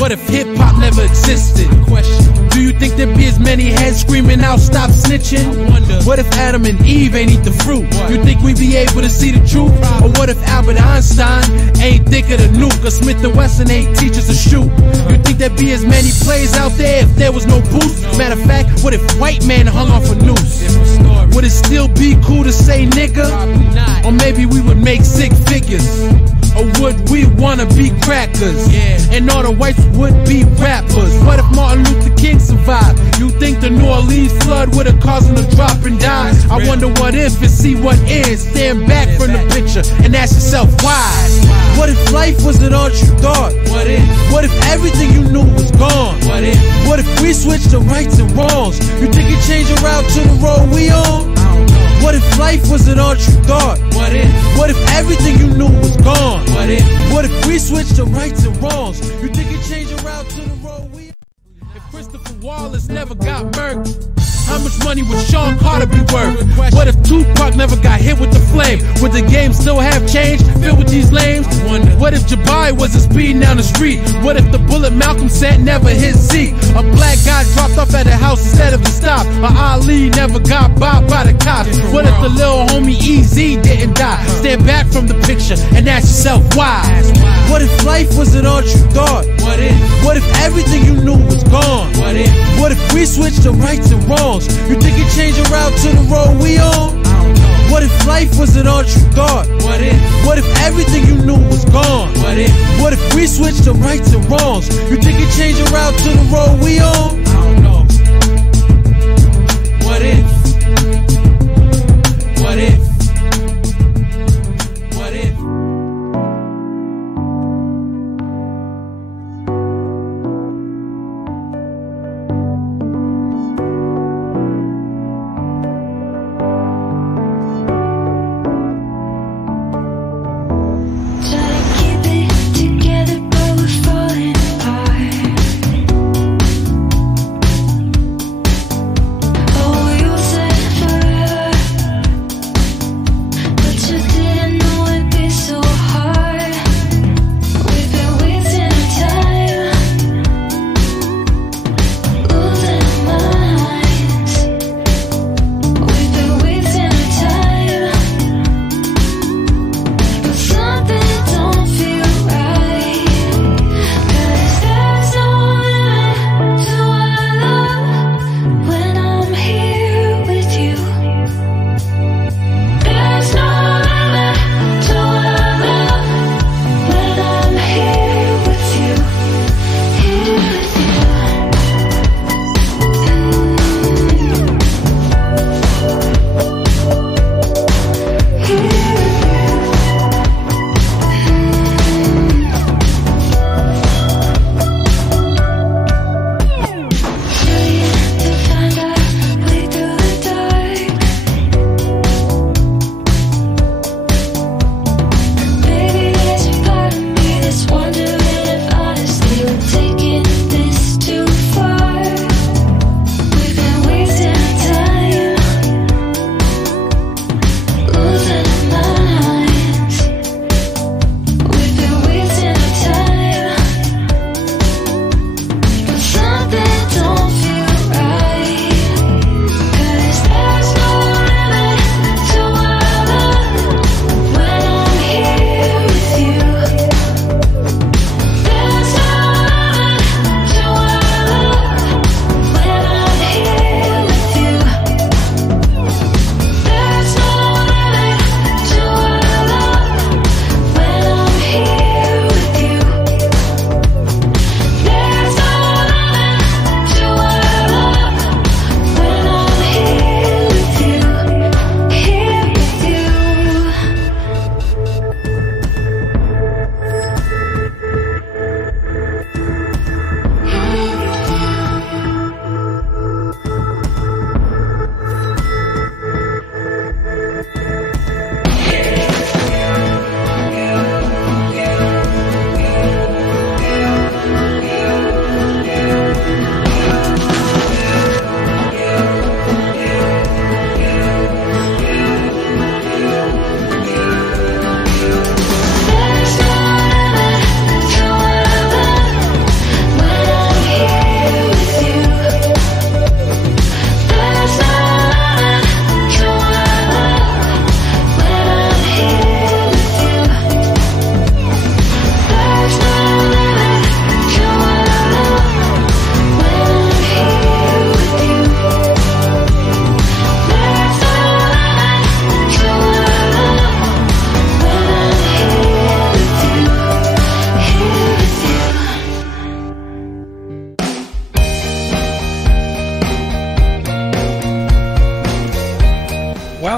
What if hip-hop never existed? Do you think there'd be as many heads screaming out, stop snitching? What if Adam and Eve ain't eat the fruit? You think we'd be able to see the truth? Or what if Albert Einstein ain't think of the nuke? Or Smith & Wesson ain't teach us to shoot? You think there'd be as many players out there if there was no booth? Matter of fact, what if white man hung off a noose? Would it still be cool to say nigga? Or maybe we would make six figures? Or would we wanna be crackers? And all the whites would be rappers? What if Martin Luther King survived? You think the New Orleans flood would've caused him to drop and die? I wonder what if and see what is. Stand back from the picture and ask yourself why. What if life wasn't all you thought? What if everything you knew was gone? What if we switched to rights and wrongs? You think it'd change your route to the road we on? What if life wasn't all you thought? What if everything you knew was gone? What if we switched to rights and wrongs? You think it'd change your route to the road we on? If Christopher Wallace never got murdered, how much money would Sean Carter be worth? What if Tupac never got hit with the flame? Would the game still have change filled with these lames? What if Jabari wasn't speeding down the street? What if the bullet Malcolm sent never hit Zeke? A black guy dropped off at the house instead of a stop? Or Ali never got bopped by the cops? What if the little homie Easy didn't die? Stand back from the picture and ask yourself why. What if life wasn't all you thought? What if everything you knew was gone? What if we switched to rights and wrongs? You think it'd change your route to the road we on? What if life wasn't all you thought? What if everything you knew was gone? What if we switched to rights and wrongs? You think it'd change your route to the road we on? What if? What if? What if?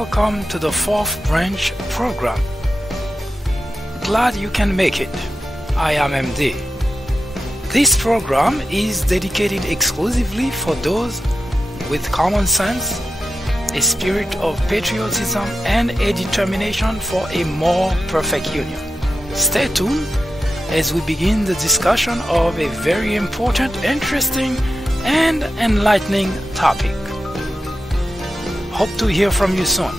Welcome to the 4th branch program. Glad you can make it. I am MD. This program is dedicated exclusively for those with common sense, a spirit of patriotism, and a determination for a more perfect union. Stay tuned as we begin the discussion of a very important, interesting, and enlightening topic. Hope to hear from you soon.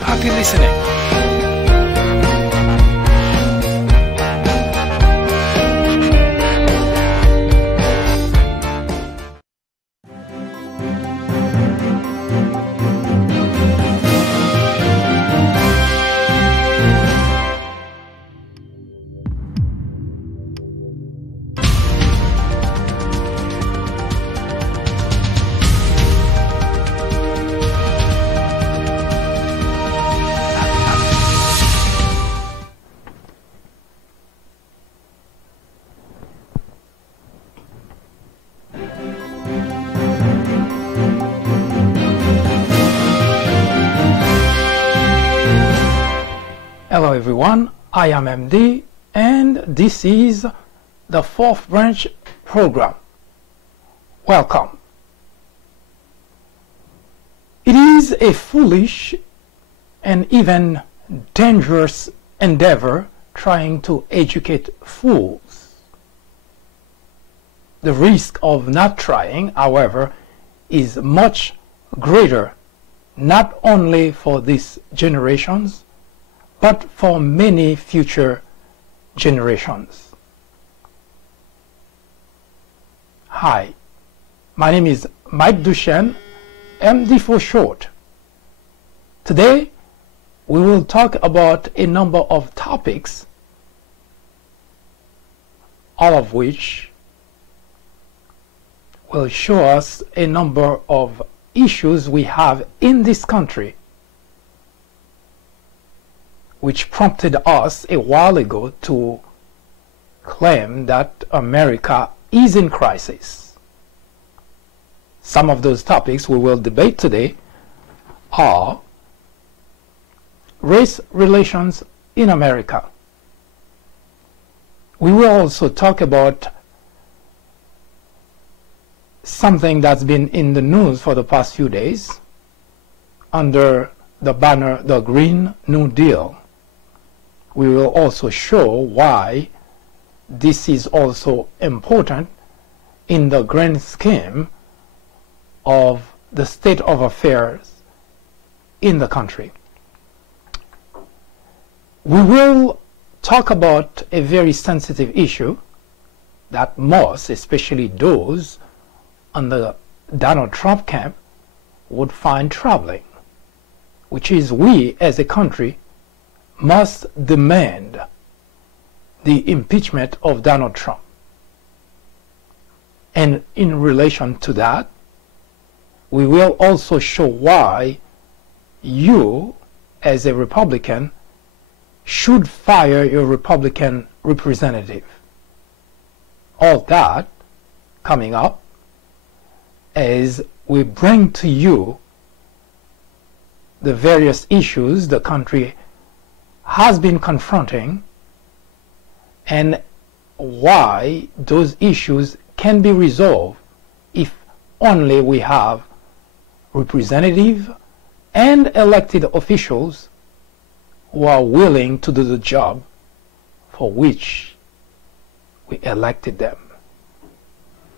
Happy listening. Hello everyone, I am MD and this is the 4th branch program. Welcome. It is a foolish and even dangerous endeavor trying to educate fools. The risk of not trying, however, is much greater, not only for these generations, but for many future generations. Hi, my name is Mike Duchenne, MD for short. Today, we will talk about a number of topics, all of which will show us a number of issues we have in this country, which prompted us a while ago to claim that America is in crisis. Some of those topics we will debate today are race relations in America. We will also talk about something that's been in the news for the past few days under the banner The Green New Deal. We will also show why this is also important in the grand scheme of the state of affairs in the country. We will talk about a very sensitive issue that most, especially those on the Donald Trump camp, would find troubling, which is we as a country must demand the impeachment of Donald Trump. And in relation to that, we will also show why you, as a Republican, should fire your Republican representative. All that coming up as we bring to you the various issues the country has been confronting and why those issues can be resolved if only we have representative and elected officials who are willing to do the job for which we elected them.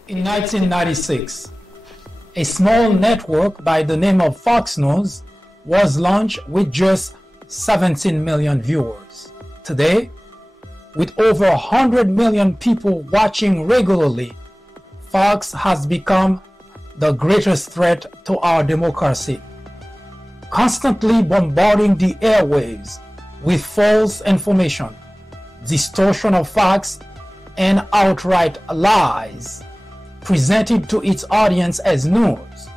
In 1996, a small network by the name of Fox News was launched with just 17 million viewers. Today, with over 100 million people watching regularly, Fox has become the greatest threat to our democracy, constantly bombarding the airwaves with false information, distortion of facts, and outright lies presented to its audience as news.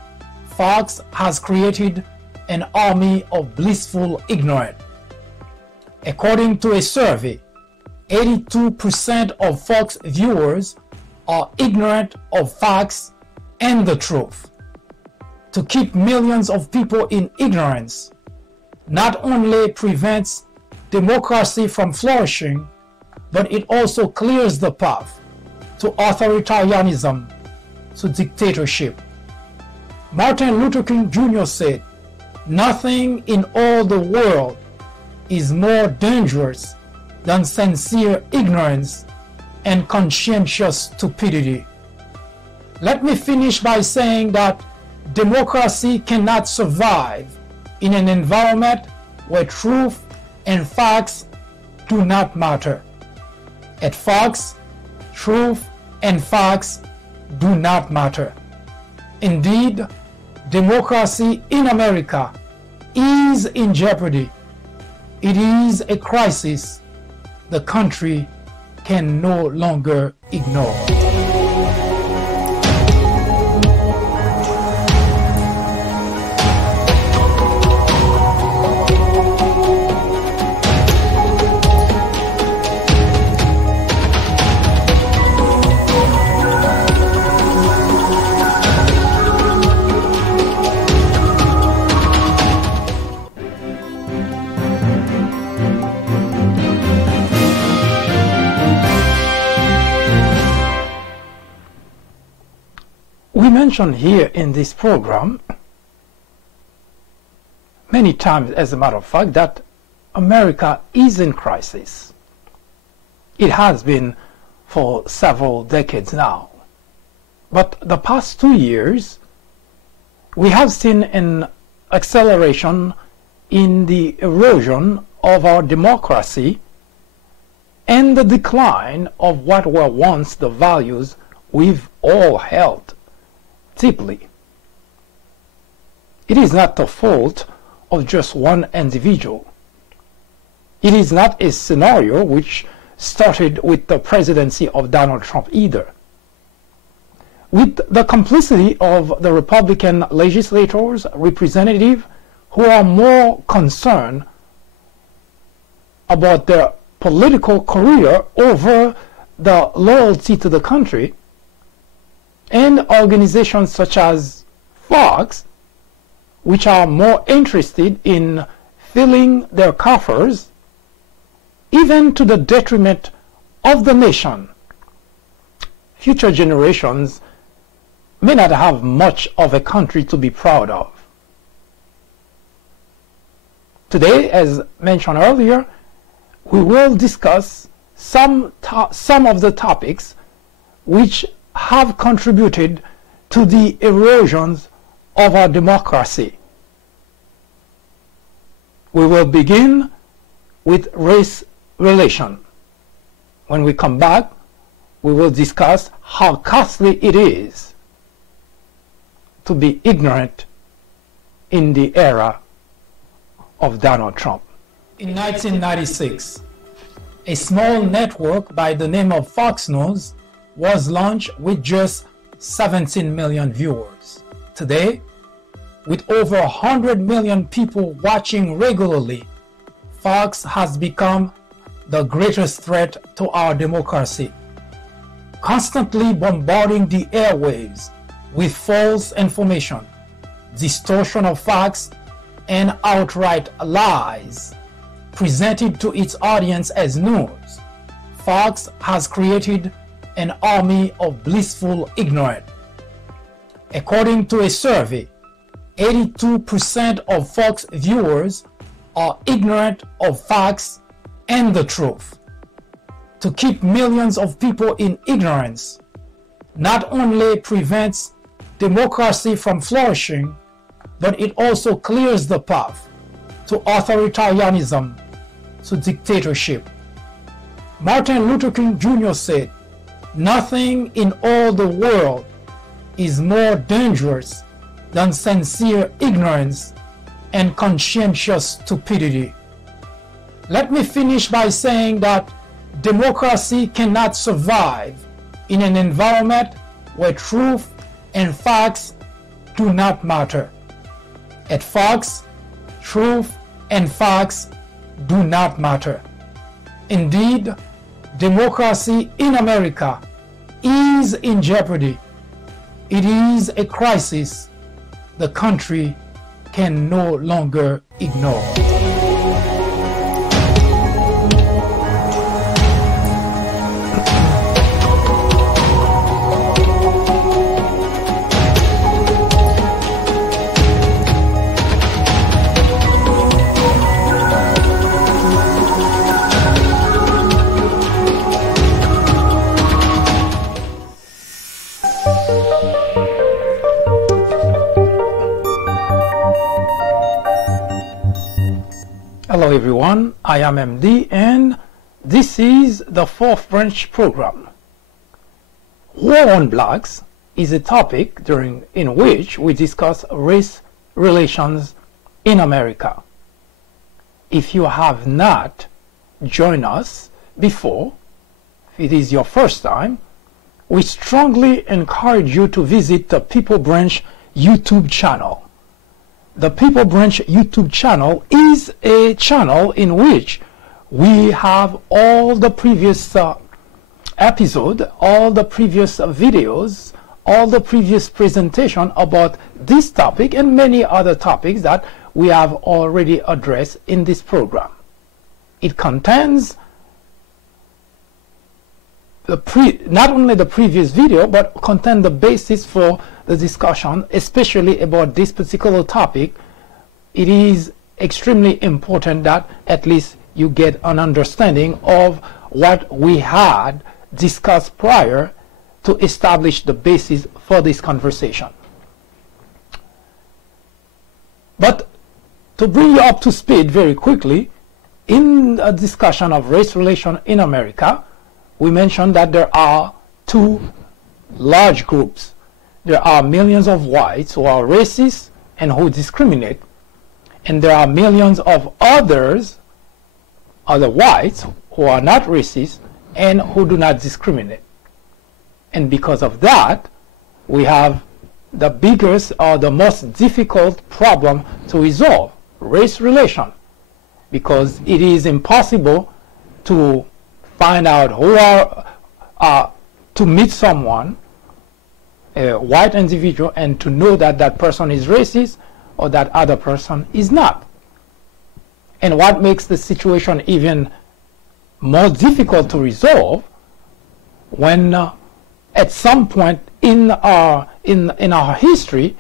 Fox has created an army of blissful ignorance. According to a survey, 82% of Fox viewers are ignorant of facts and the truth. To keep millions of people in ignorance, not only prevents democracy from flourishing, but it also clears the path to authoritarianism, to dictatorship. Martin Luther King Jr. said, "Nothing in all the world is more dangerous than sincere ignorance and conscientious stupidity." Let me finish by saying that democracy cannot survive in an environment where truth and facts do not matter. At Fox, truth and facts do not matter. Indeed, democracy in America is in jeopardy. It is a crisis the country can no longer ignore. We mentioned here in this program many times, as a matter of fact, that America is in crisis. It has been for several decades now. But the past 2 years, we have seen an acceleration in the erosion of our democracy and the decline of what were once the values we've all held deeply. It is not the fault of just one individual. It is not a scenario which started with the presidency of Donald Trump either. With the complicity of the Republican legislators, representatives who are more concerned about their political career over the loyalty to the country, and organizations such as Fox, which are more interested in filling their coffers, even to the detriment of the nation. Future generations may not have much of a country to be proud of. Today, as mentioned earlier, we will discuss some of the topics which have contributed to the erosions of our democracy. We will begin with race relation. When we come back, we will discuss how costly it is to be ignorant in the era of Donald Trump. In 1996, a small network by the name of Fox News was launched with just 17 million viewers. Today, with over 100 million people watching regularly, Fox has become the greatest threat to our democracy, constantly bombarding the airwaves with false information, distortion of facts, and outright lies presented to its audience as news. Fox has created an army of blissful ignorance. According to a survey, 82% of Fox viewers are ignorant of facts and the truth. To keep millions of people in ignorance not only prevents democracy from flourishing, but it also clears the path to authoritarianism, to dictatorship. Martin Luther King Jr. said, "Nothing in all the world is more dangerous than sincere ignorance and conscientious stupidity." Let me finish by saying that democracy cannot survive in an environment where truth and facts do not matter. At Fox, truth and facts do not matter. Indeed, democracy in America is in jeopardy. It is a crisis the country can no longer ignore. Hello everyone, I am MD and this is the fourth branch program. War on Blacks is a topic in which we discuss race relations in America. If you have not joined us before, if it is your first time, we strongly encourage you to visit the People Branch YouTube channel. The People Branch YouTube channel is a channel in which we have all the previous episodes, all the previous videos, all the previous presentation about this topic and many other topics that we have already addressed in this program. It contains not only the previous video, but contain the basis for the discussion, especially about this particular topic. It is extremely important that at least you get an understanding of what we had discussed prior to establish the basis for this conversation. But to bring you up to speed very quickly, in a discussion of race relations in America, we mentioned that there are two large groups. There are millions of whites who are racist and who discriminate, and there are millions of other whites who are not racist and who do not discriminate. And because of that, we have the biggest or the most difficult problem to resolve, race relation, because it is impossible to find out who to meet someone, a white individual, and to know that that person is racist or that other person is not. And what makes the situation even more difficult to resolve, when at some point in our history,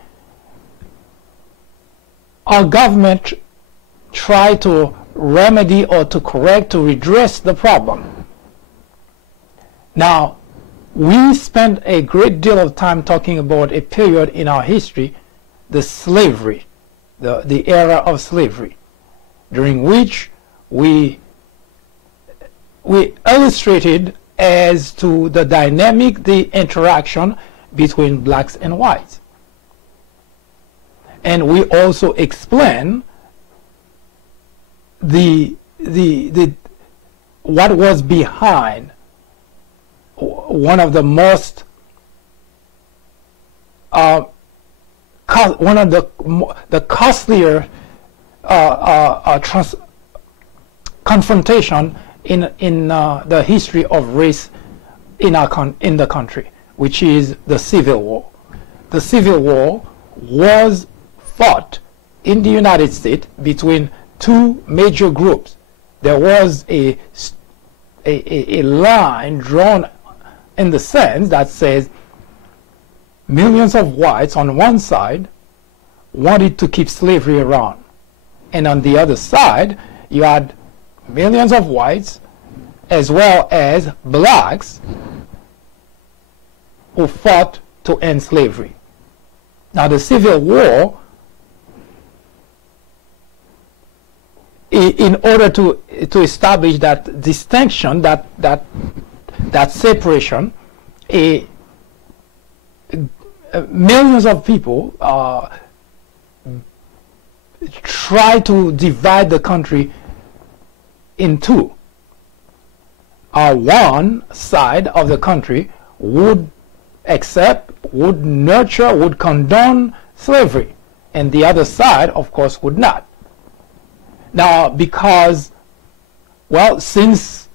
our government tried to remedy or to correct, to redress the problem. Now, we spent a great deal of time talking about a period in our history, the slavery, the era of slavery, during which we illustrated as to the dynamic, the interaction between blacks and whites. And we also explained what was behind one of the most one of the costlier confrontation in the history of race in the country, which is the Civil War. The Civil War was fought in the United States between two major groups. There was a line drawn in the sense that says millions of whites on one side wanted to keep slavery around, and on the other side you had millions of whites as well as blacks who fought to end slavery. Now the Civil War, in order to establish that distinction, that separation, millions of people try to divide the country in two. One side of the country would accept, would nurture, would condone slavery, and the other side, of course, would not. Now, because, well, since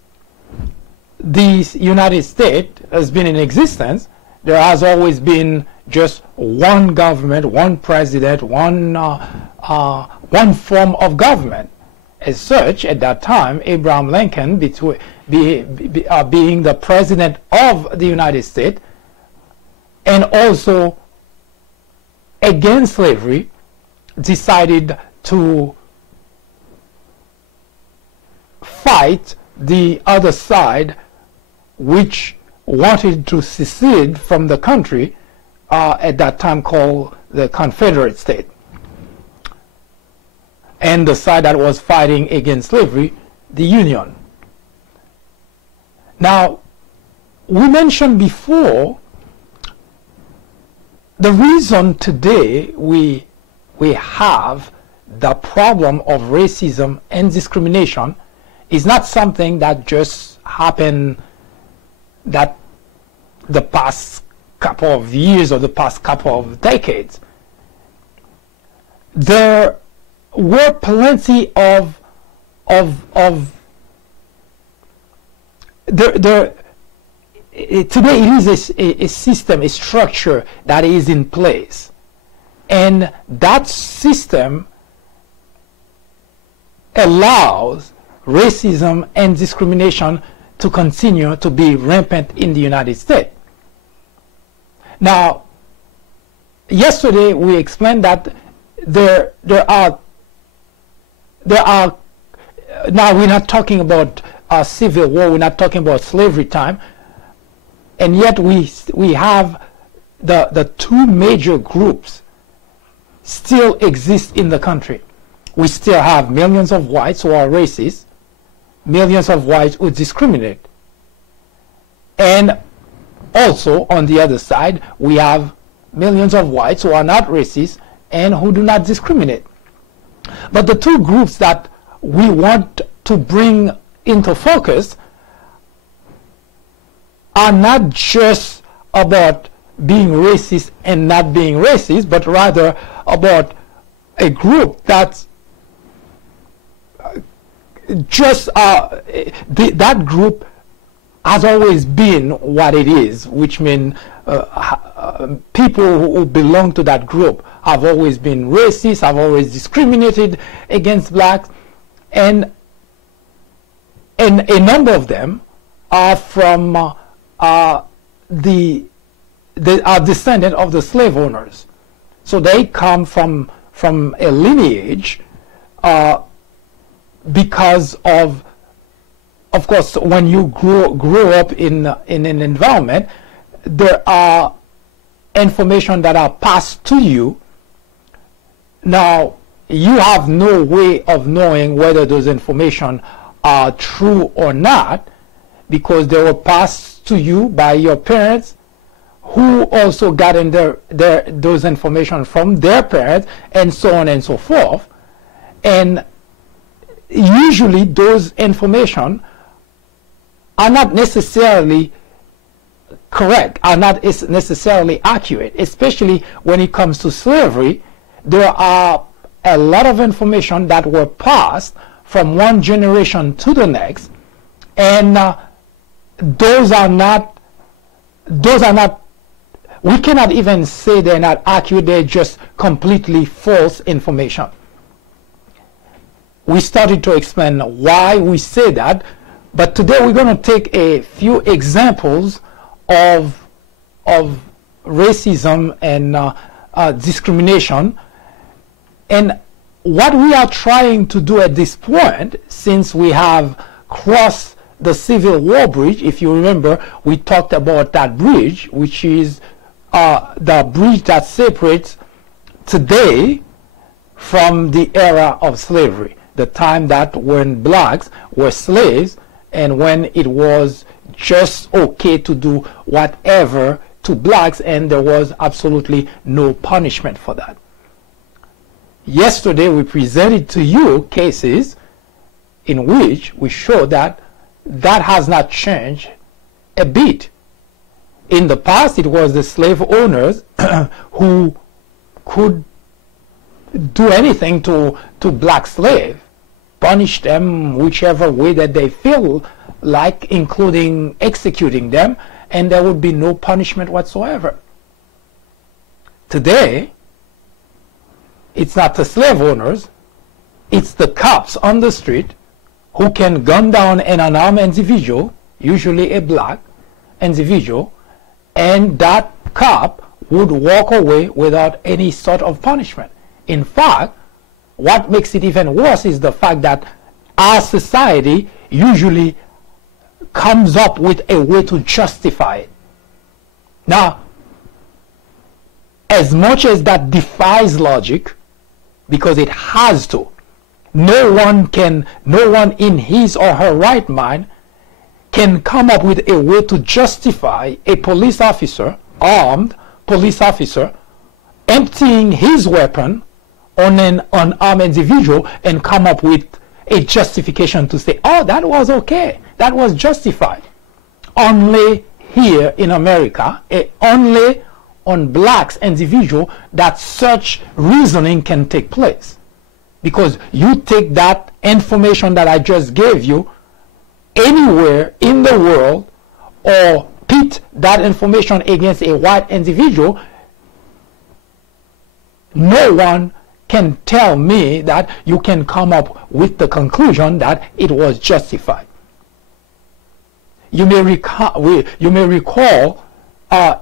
the United States has been in existence, there has always been just one government, one president, one form of government. As such, at that time, Abraham Lincoln, being the president of the United States, and also against slavery, decided to fight the other side, which wanted to secede from the country at that time called the Confederate State. and the side that was fighting against slavery, the Union. Now, we mentioned before, the reason today we have the problem of racism and discrimination is not something that just happened that the past couple of years or the past couple of decades. There were plenty of today it is a system, a structure that is in place, and that system allows racism and discrimination to continue to be rampant in the United States. Now, yesterday we explained that there are now we're not talking about civil war, we're not talking about slavery time, and yet we have the two major groups still exist in the country. We still have millions of whites who are racist, millions of whites who discriminate, and also on the other side we have millions of whites who are not racist and who do not discriminate. But the two groups that we want to bring into focus are not just about being racist and not being racist, but rather about a group that's just that group has always been what it is, which means people who belong to that group have always been racist, have always discriminated against blacks, and a number of them are from they are descendant of the slave owners. So they come from a lineage because of course, when you grow up in an environment, there are information that are passed to you. Now, you have no way of knowing whether those information are true or not, because they were passed to you by your parents, who also got in those information from their parents, and so on and so forth. And usually those information are not necessarily correct, are not necessarily accurate, especially when it comes to slavery. There are a lot of information that were passed from one generation to the next, and those are not, we cannot even say they're not accurate, they're just completely false information. We started to explain why we say that, but today we're going to take a few examples of racism and discrimination. And what we are trying to do at this point, since we have crossed the Civil War bridge, if you remember, we talked about that bridge, which is the bridge that separates today from the era of slavery, the time that when blacks were slaves and when it was just okay to do whatever to blacks and there was absolutely no punishment for that. Yesterday we presented to you cases in which we show that that has not changed a bit. In the past it was the slave owners who could do anything to black slaves, punish them whichever way that they feel like, including executing them, and there would be no punishment whatsoever. Today, it's not the slave owners, it's the cops on the street who can gun down an unarmed individual, usually a black individual, and that cop would walk away without any sort of punishment. In fact, what makes it even worse is the fact that our society usually comes up with a way to justify it. Now, as much as that defies logic, because it has to, no one in his or her right mind can come up with a way to justify a police officer, armed police officer, emptying his weapon on an unarmed individual and come up with a justification to say, oh, that was okay, that was justified. Only here in America, only on blacks individual, that such reasoning can take place. Because you take that information that I just gave you anywhere in the world, or pit that information against a white individual, no one can tell me that you can come up with the conclusion that it was justified. You may recall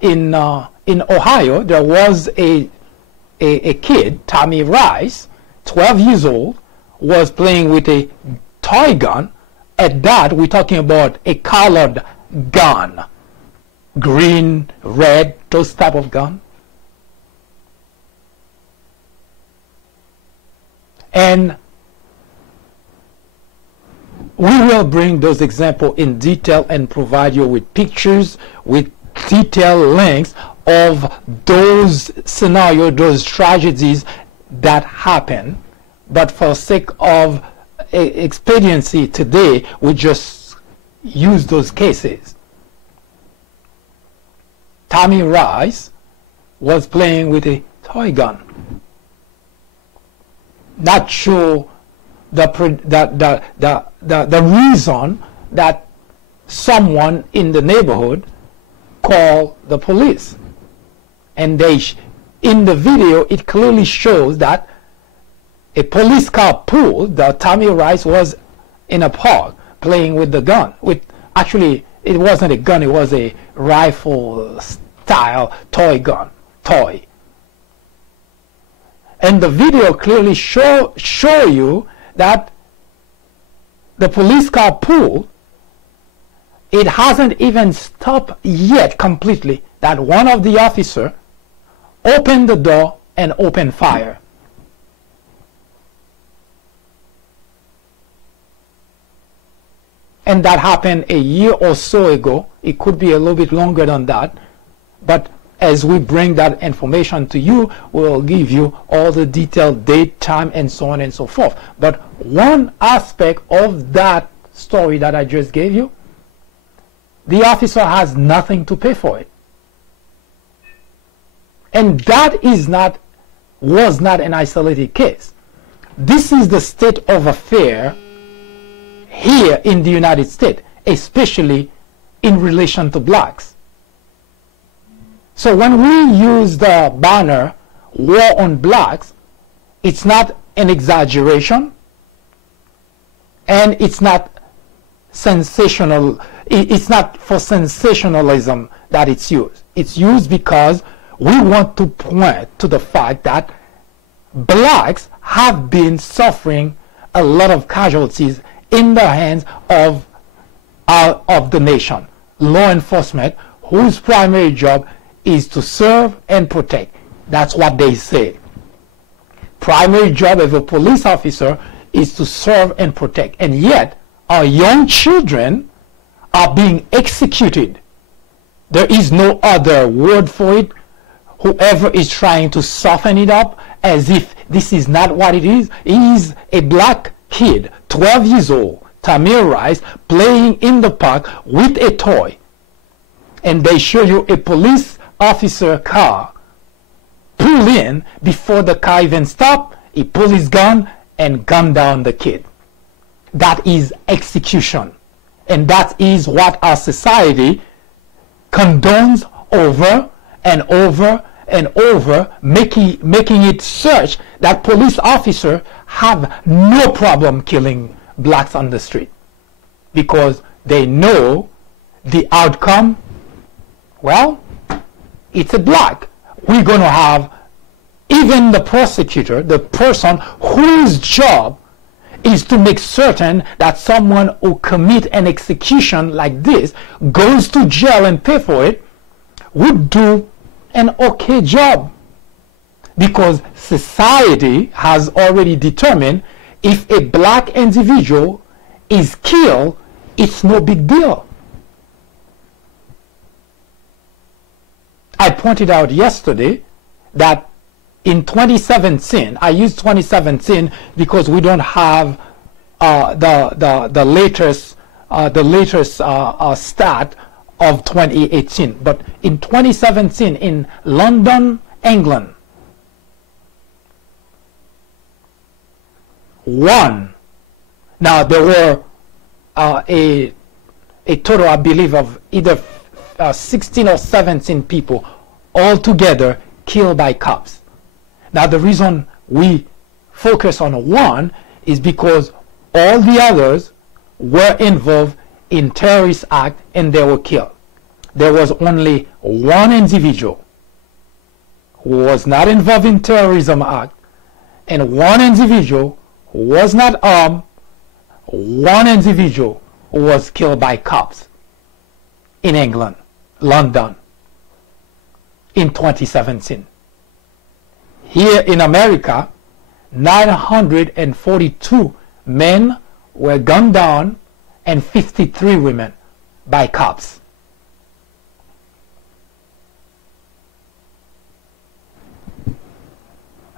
in Ohio, there was a kid, Tommy Rice, 12 years old, was playing with a toy gun. At that, we're talking about a colored gun, green, red, those type of gun. And we will bring those examples in detail and provide you with pictures, with detailed links of those scenarios, those tragedies that happen. But for sake of expediency today, we just use those cases. Tommy Rice was playing with a toy gun. Not sure the reason that someone in the neighborhood called the police. And in the video, it clearly shows that a police car pulled, that Tommy Rice was in a park playing with the gun. Actually, it wasn't a gun, it was a rifle style toy gun. And the video clearly show you that the police car pulled, it hasn't even stopped yet completely, that one of the officers opened the door and opened fire. And that happened a year or so ago. It could be a little bit longer than that. But as we bring that information to you, we'll give you all the detailed date, time, and so on and so forth. But one aspect of that story that I just gave you, the officer has nothing to pay for it. And that was not an isolated case. This is the state of affairs here in the United States, especially in relation to blacks. So when we use the banner war on blacks, it's not an exaggeration, and it's not sensational. It's not for sensationalism that it's used. It's used because we want to point to the fact that blacks have been suffering a lot of casualties in the hands of the nation. Law enforcement, whose primary job is to serve and protect. That's what they say. Primary job of a police officer is to serve and protect. And yet, our young children are being executed. There is no other word for it. Whoever is trying to soften it up as if this is not what it is a black kid, 12 years old, Tommy Rice, playing in the park with a toy. And they show you a police officer car pull in. Before the car even stopped, he pulled his gun and gunned down the kid. That is execution. And that is what our society condones over and over and over, making it such that police officers have no problem killing blacks on the street because they know the outcome. Well, it's a black. We're going to have even the prosecutor, the person whose job is to make certain that someone who commit an execution like this goes to jail and pay for it, would do an okay job, because society has already determined if a black individual is killed, it's no big deal. I pointed out yesterday that in 2017, I use 2017 because we don't have the latest stat of 2018. But in 2017, in London, England, now there were a total, I believe, of either 16 or 17 people altogether killed by cops. Now the reason we focus on one is because all the others were involved in terrorist act and they were killed. There was only one individual who was not involved in terrorism act, and one individual who was not armed, one individual who was killed by cops in England, London, in 2017. Here in America, 942 men were gunned down and 53 women by cops.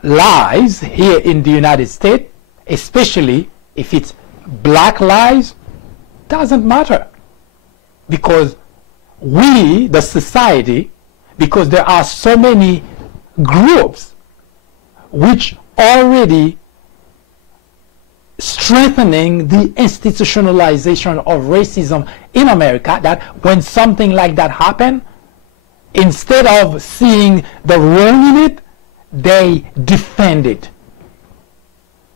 Lies here in the United States, especially if it's black lies, doesn't matter, because we, the society, because there are so many groups which already strengthening the institutionalization of racism in America, that when something like that happens, instead of seeing the wrong in it, they defend it.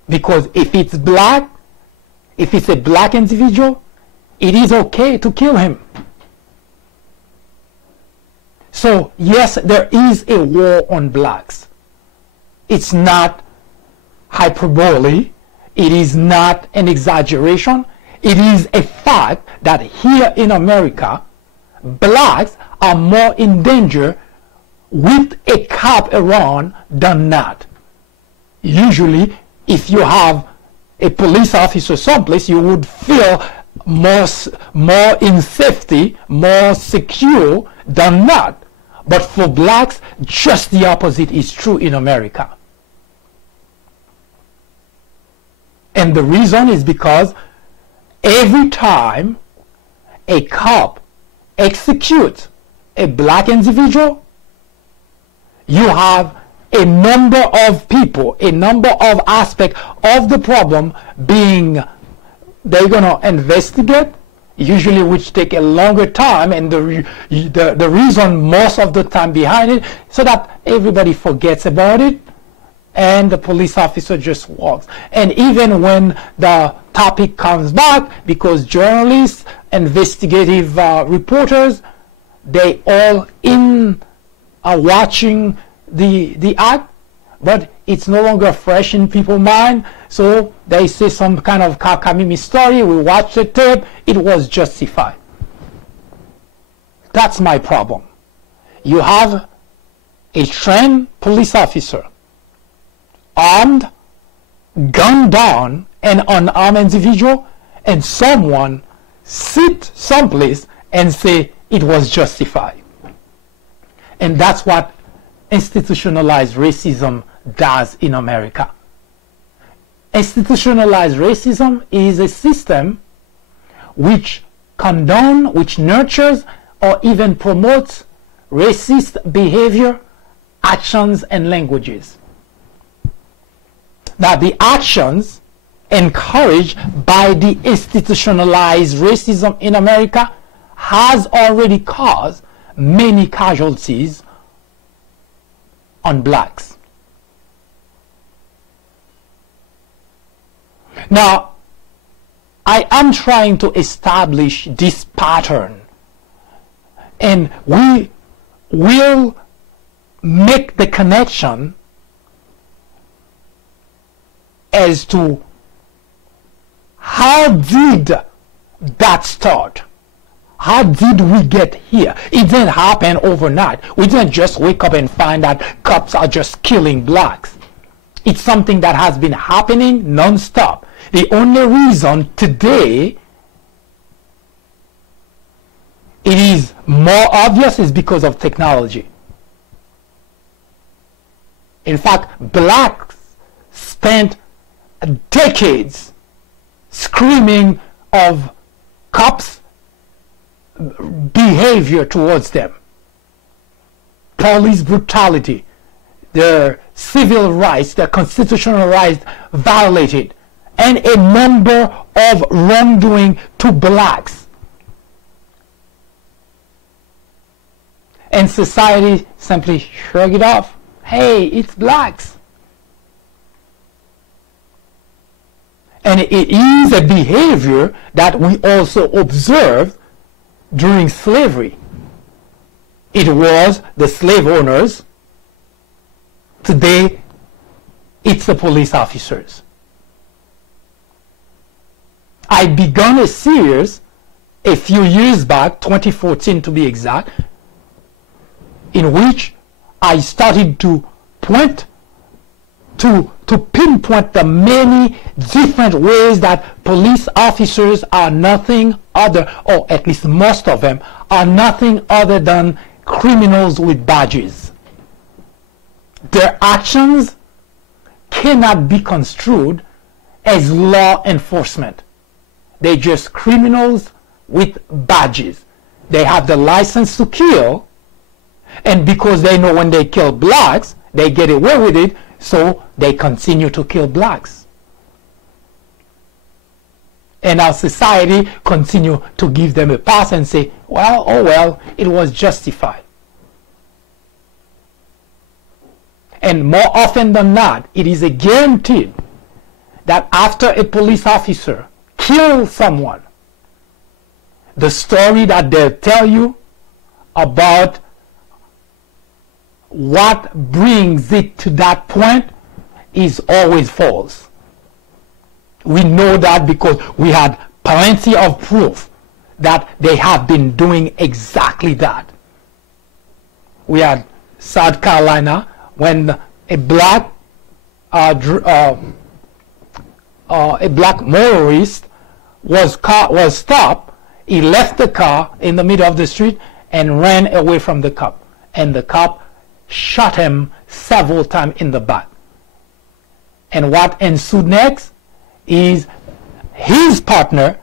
Because if it's black, if it's a black individual, it is okay to kill him. So yes, there is a war on blacks. It's not hyperbole. It is not an exaggeration. It is a fact that here in America, blacks are more in danger with a cop around than not. Usually, if you have a police officer someplace, you would feel more in safety, more secure than not. But for blacks, just the opposite is true in America. And the reason is because every time a cop executes a black individual, you have a number of people, a number of aspects of the problem being, they're going to investigate, usually which take a longer time, and the reason most of the time behind it, so that everybody forgets about it and the police officer just walks. And even when the topic comes back, because journalists, investigative reporters, they all are watching the act, but it's no longer fresh in people's mind, so they say some kind of kakamimi story, we watch the tape, it was justified. That's my problem. You have a trained police officer, armed, gunned down an unarmed individual, and someone sit someplace and say it was justified. And that's what institutionalized racism does in America. Institutionalized racism is a system which condones, which nurtures, or even promotes racist behavior, actions, and languages. Now, the actions encouraged by the institutionalized racism in America has already caused many casualties on blacks. Now, I am trying to establish this pattern, and we will make the connection as to how did that start? How did we get here? It didn't happen overnight. We didn't just wake up and find that cops are just killing blacks. It's something that has been happening non-stop. The only reason today it is more obvious is because of technology. In fact, blacks spent decades screaming of cops' behavior towards them, police brutality, their civil rights, their constitutional rights violated, and a number of wrongdoing to blacks. And society simply shrug it off. Hey, it's blacks. And it is a behavior that we also observed during slavery. It was the slave owners. Today, it's the police officers. I began a series a few years back, 2014 to be exact, in which I started to point to pinpoint the many different ways that police officers are nothing other, or at least most of them, are nothing other than criminals with badges. Their actions cannot be construed as law enforcement. They're just criminals with badges. They have the license to kill, and because they know when they kill blacks, they get away with it, so they continue to kill blacks. And our society continue to give them a pass and say, well, oh well, it was justified. And more often than not, it is guaranteed that after a police officer kills someone, the story that they'll tell you about what brings it to that point is always false. We know that because we had plenty of proof that they have been doing exactly that. We had South Carolina when a black motorist was stopped. He left the car in the middle of the street and ran away from the cop, and the cop shot him several times in the back. And what ensued next is his partner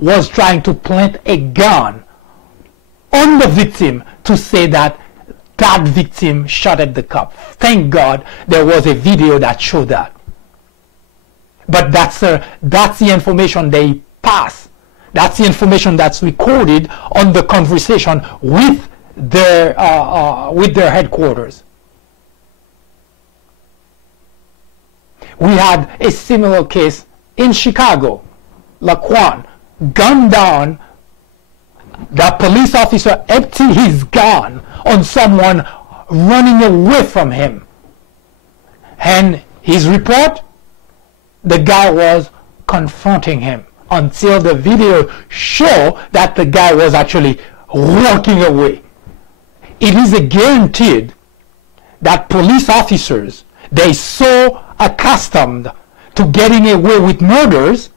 was trying to plant a gun on the victim to say that that victim shot at the cop. Thank God there was a video that showed that. But that's the information they pass. That's the information that's recorded on the conversation with their headquarters. We had a similar case in Chicago. Laquan gunned down. The police officer emptied his gun on someone running away from him. And his report, the guy was confronting him until the video showed that the guy was actually walking away. It is guaranteed that police officers, they're so accustomed to getting away with murders,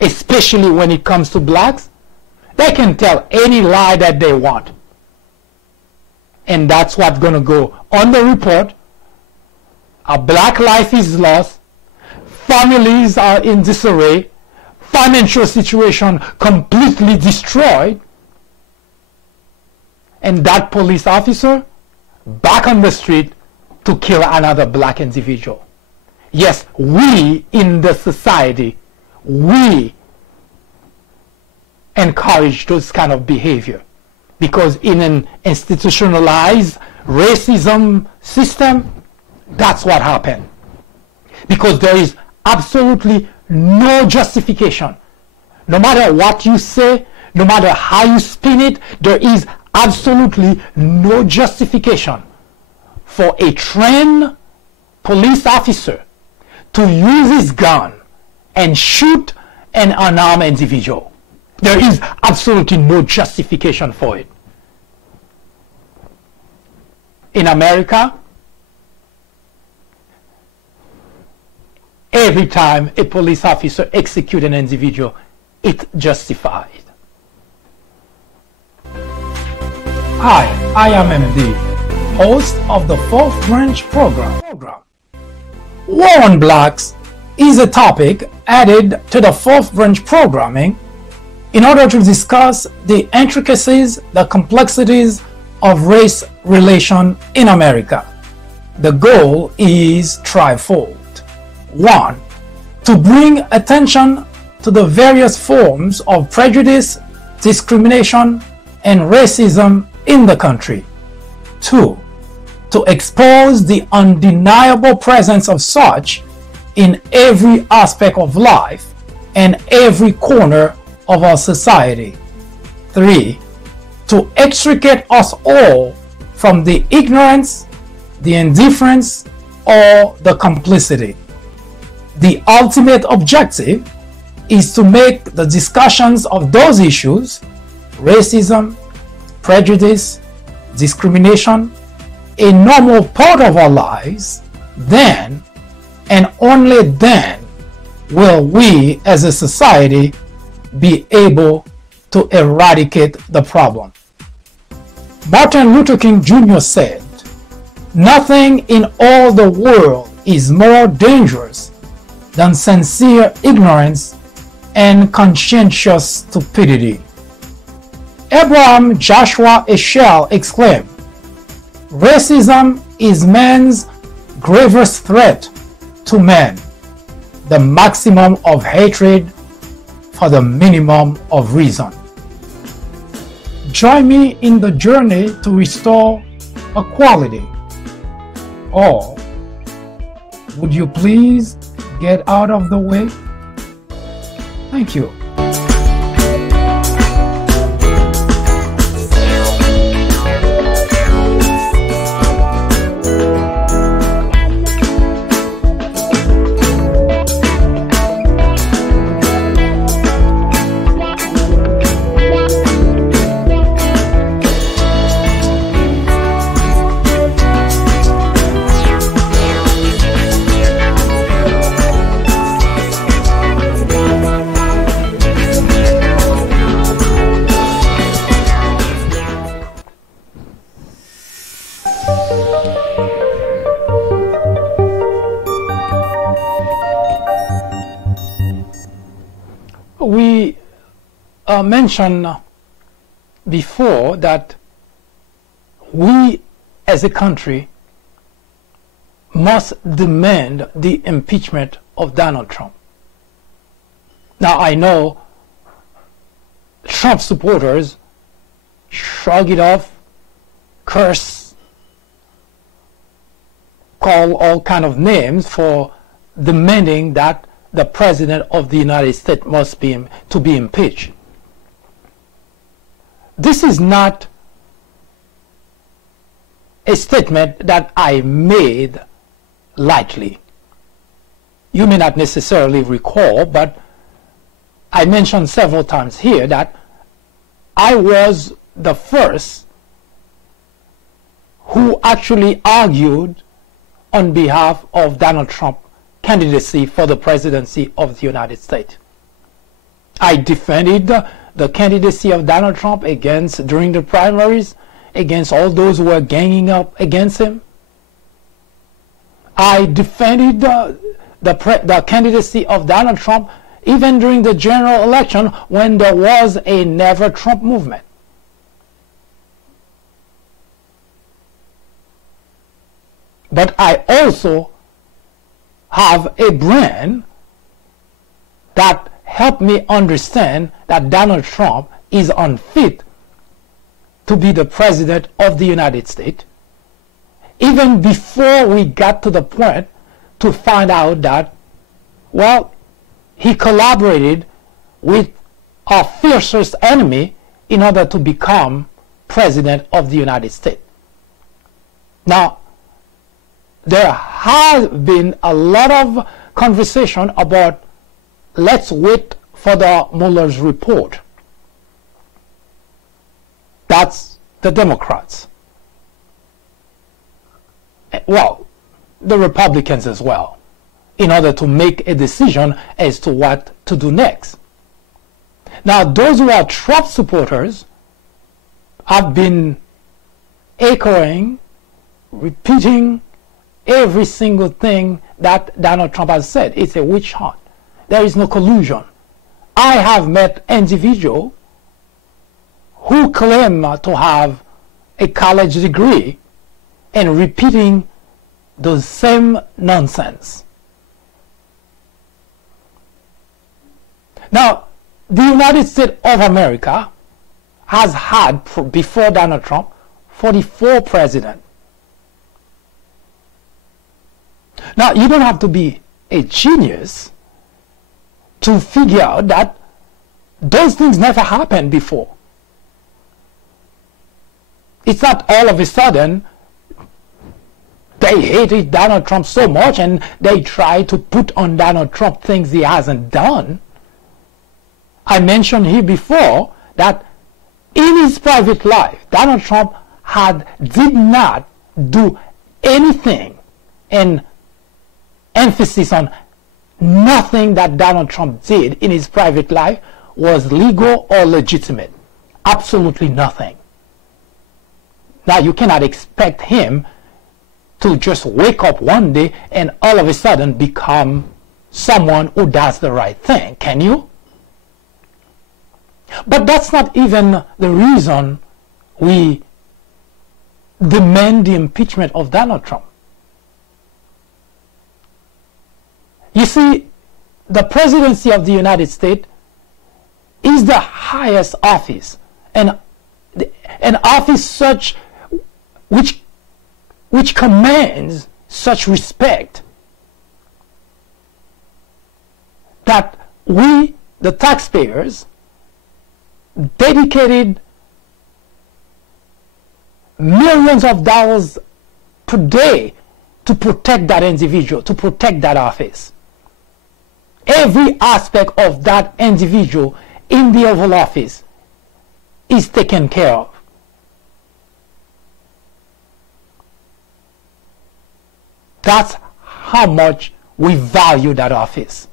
especially when it comes to blacks, they can tell any lie that they want. And that's what's going to go on the report. A black life is lost. Families are in disarray. Financial situation completely destroyed. And that police officer back on the street to kill another black individual. Yes, we in the society, we encourage those kind of behavior, because in an institutionalized racism system, that's what happened. Because there is absolutely no justification. No matter what you say, no matter how you spin it, there is absolutely no justification for a trained police officer to use his gun and shoot an unarmed individual. There is absolutely no justification for it. In America, every time a police officer executes an individual, it's justified. Hi, I am MD, host of the Fourth Branch program. War on Blacks is a topic added to the Fourth Branch programming in order to discuss the intricacies, the complexities of race relation in America. The goal is threefold. 1. To bring attention to the various forms of prejudice, discrimination, and racism in the country. 2. To expose the undeniable presence of such in every aspect of life and every corner of our society. 3. To extricate us all from the ignorance, the indifference, or the complicity. The ultimate objective is to make the discussions of those issues, racism, prejudice, discrimination, a normal part of our lives. Then, and only then, will we as a society be able to eradicate the problem. Martin Luther King Jr. said, "Nothing in all the world is more dangerous than sincere ignorance and conscientious stupidity." Abraham Joshua Heschel exclaimed, "Racism is man's gravest threat to man, the maximum of hatred for the minimum of reason." Join me in the journey to restore equality. Or would you please get out of the way? Thank you. We mentioned before that we as a country must demand the impeachment of Donald Trump. Now I know Trump supporters shrug it off, curse, call all kind of names for demanding that the President of the United States must be impeached. This is not a statement that I made lightly. You may not necessarily recall, but I mentioned several times here that I was the first who actually argued on behalf of Donald Trump's candidacy for the presidency of the United States. I defended the candidacy of Donald Trump during the primaries against all those who were ganging up against him. I defended the candidacy of Donald Trump even during the general election when there was a Never Trump movement. But I also have a brain that helped me understand that Donald Trump is unfit to be the President of the United States, even before we got to the point to find out that, well, he collaborated with our fiercest enemy in order to become President of the United States. Now, there has been a lot of conversation about let's wait for the Mueller's report. That's the Democrats. Well, the Republicans as well. in order to make a decision as to what to do next. Now, those who are Trump supporters have been echoing, repeating every single thing that Donald Trump has said. It's a witch hunt. There is no collusion. I have met individuals who claim to have a college degree and repeating the same nonsense. Now, the United States of America has had, before Donald Trump, 44 presidents. Now, you don't have to be a genius to figure out that those things never happened before. It's not all of a sudden they hated Donald Trump so much and they try to put on Donald Trump things he hasn't done. I mentioned here before that in his private life, Donald Trump did not do anything, and emphasis on nothing that Donald Trump did in his private life was legal or legitimate. Absolutely nothing. Now, you cannot expect him to just wake up one day and all of a sudden become someone who does the right thing, can you? But that's not even the reason we demand the impeachment of Donald Trump. You see, the presidency of the United States is the highest office, and an office such which commands such respect that we, the taxpayers, dedicated millions of dollars per day to protect that individual, to protect that office. Every aspect of that individual in the Oval Office is taken care of. That's how much we value that office.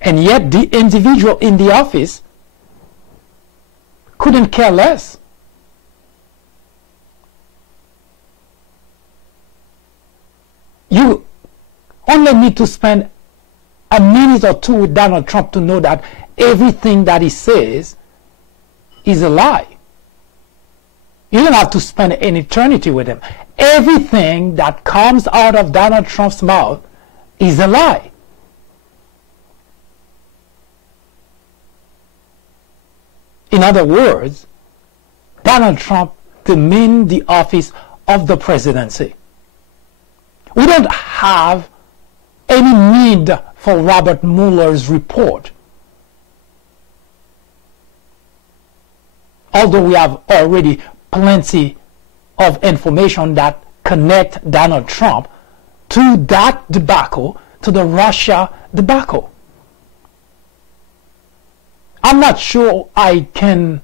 And yet the individual in the office couldn't care less. You only need to spend a minute or two with Donald Trump to know that everything that he says is a lie. You don't have to spend an eternity with him. Everything that comes out of Donald Trump's mouth is a lie. In other words, Donald Trump demeaned the office of the presidency. We don't have any need for Robert Mueller's report, although we have already plenty of information that connect Donald Trump to that debacle, to the Russia debacle. I'm not sure I can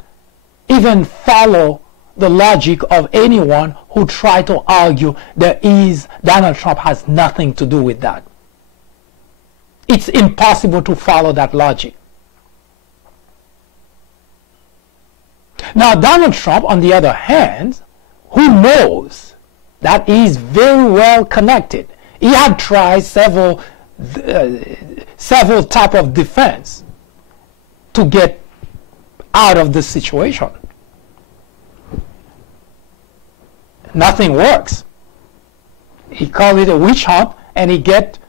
even follow the logic of anyone who try to argue that Donald Trump has nothing to do with that. It's impossible to follow that logic. Now, Donald Trump, on the other hand, who knows that he is very well connected. He had tried several types of defense to get out of the situation. Nothing works. He called it a witch hunt, and he get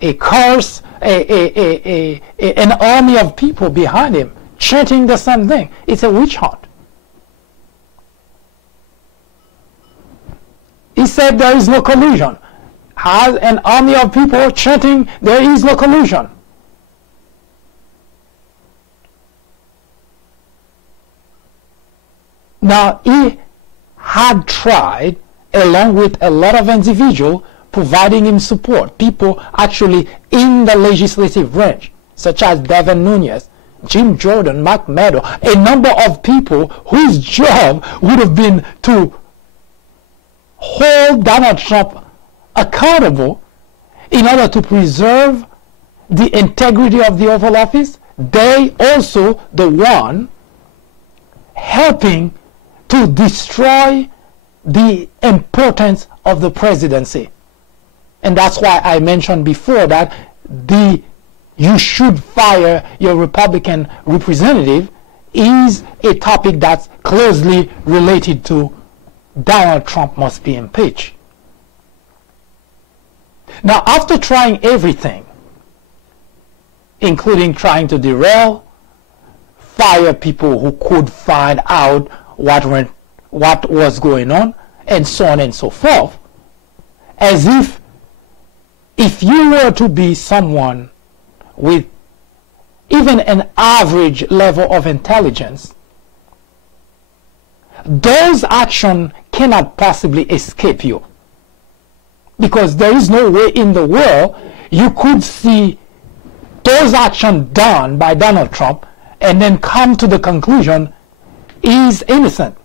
a curse, an army of people behind him chanting the same thing. It's a witch hunt. He said there is no collusion. Has an army of people chanting there is no collusion. Now, he had tried, along with a lot of individuals, providing him support. People actually in the legislative branch, such as Devin Nunes, Jim Jordan, Mark Meadows, a number of people whose job would have been to hold Donald Trump accountable, in order to preserve the integrity of the Oval Office, they also the one helping to destroy the importance of the presidency. And that's why I mentioned before that you should fire your Republican representative is a topic that's closely related to Donald Trump must be impeached. Now, after trying everything, including trying to derail, fire people who could find out what was going on, and so on and so forth, as if you were to be someone with even an average level of intelligence, those actions cannot possibly escape you. Because there is no way in the world you could see those actions done by Donald Trump and then come to the conclusion he's innocent.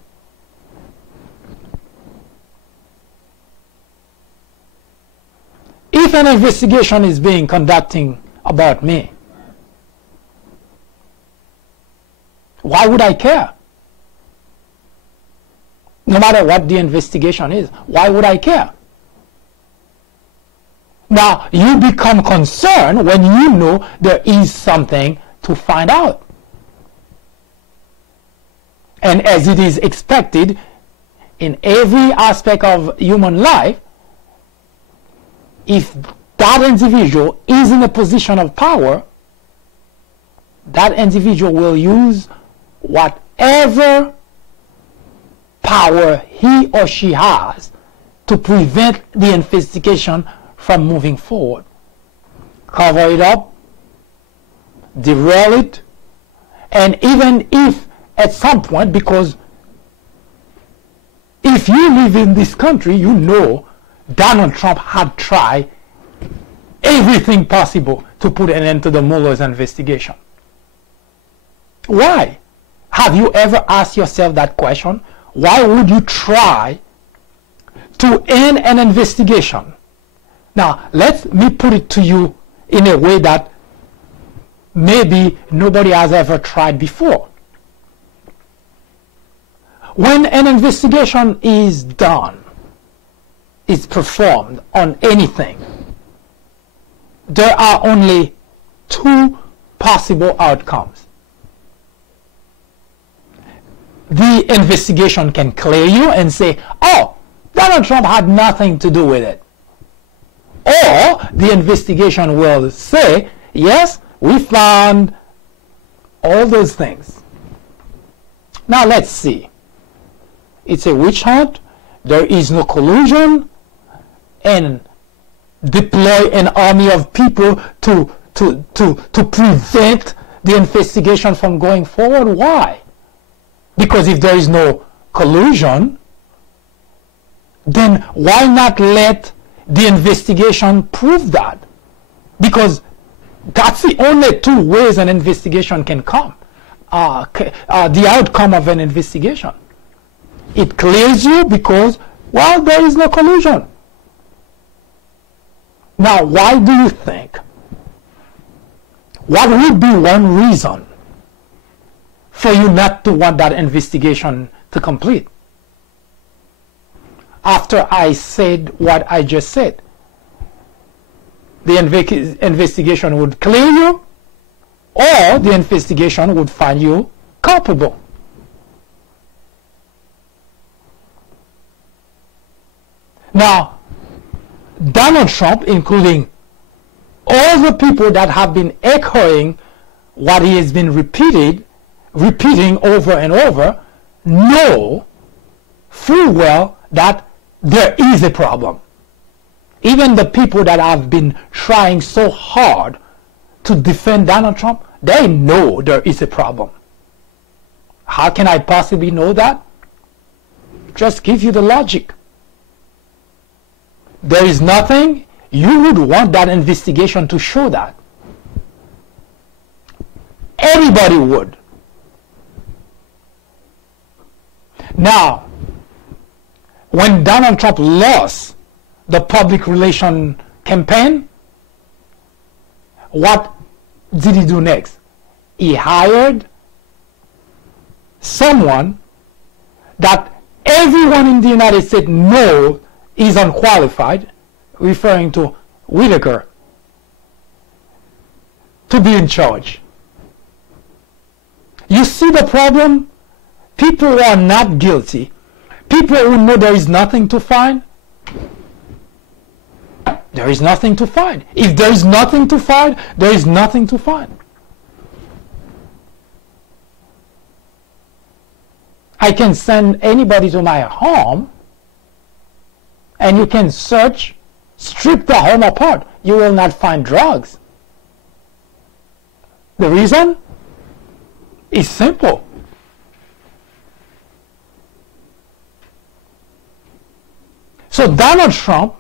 If an investigation is being conducted about me, why would I care? No matter what the investigation is, why would I care? Now, you become concerned when you know there is something to find out. And as it is expected in every aspect of human life, if that individual is in a position of power, that individual will use whatever power he or she has to prevent the investigation from moving forward. Cover it up, derail it, and even if at some point, because if you live in this country, you know Donald Trump had tried everything possible to put an end to the Mueller's investigation. Why? Have you ever asked yourself that question? Why would you try to end an investigation? Now, let me put it to you in a way that maybe nobody has ever tried before. When an investigation is done, is performed on anything, there are only two possible outcomes. The investigation can clear you and say, oh, Donald Trump had nothing to do with it. Or the investigation will say, yes, we found all those things. Now let's see. It's a witch hunt. There is no collusion. And deploy an army of people to prevent the investigation from going forward. Why? Because if there is no collusion, then why not let the investigation prove that? Because that's the only two ways an investigation can come. The outcome of an investigation. It clears you because, well, there is no collusion. Now, why do you think? What would be one reason for you not to want that investigation to complete? After I said what I just said, the investigation would clear you, or the investigation would find you culpable. Now, Donald Trump, including all the people that have been echoing what he has been repeating over and over, know full well that there is a problem. Even the people that have been trying so hard to defend Donald Trump, they know there is a problem. How can I possibly know that? Just give you the logic. There is nothing. You would want that investigation to show that. Anybody would. Now, when Donald Trump lost the public relation campaign, what did he do next? He hired someone that everyone in the United States knows is unqualified, referring to Whitaker, to be in charge. You see the problem? People who are not guilty, people who know there is nothing to find, there is nothing to find. If there is nothing to find, there is nothing to find. I can send anybody to my home and you can search, strip the home apart. You will not find drugs. The reason is simple. So Donald Trump,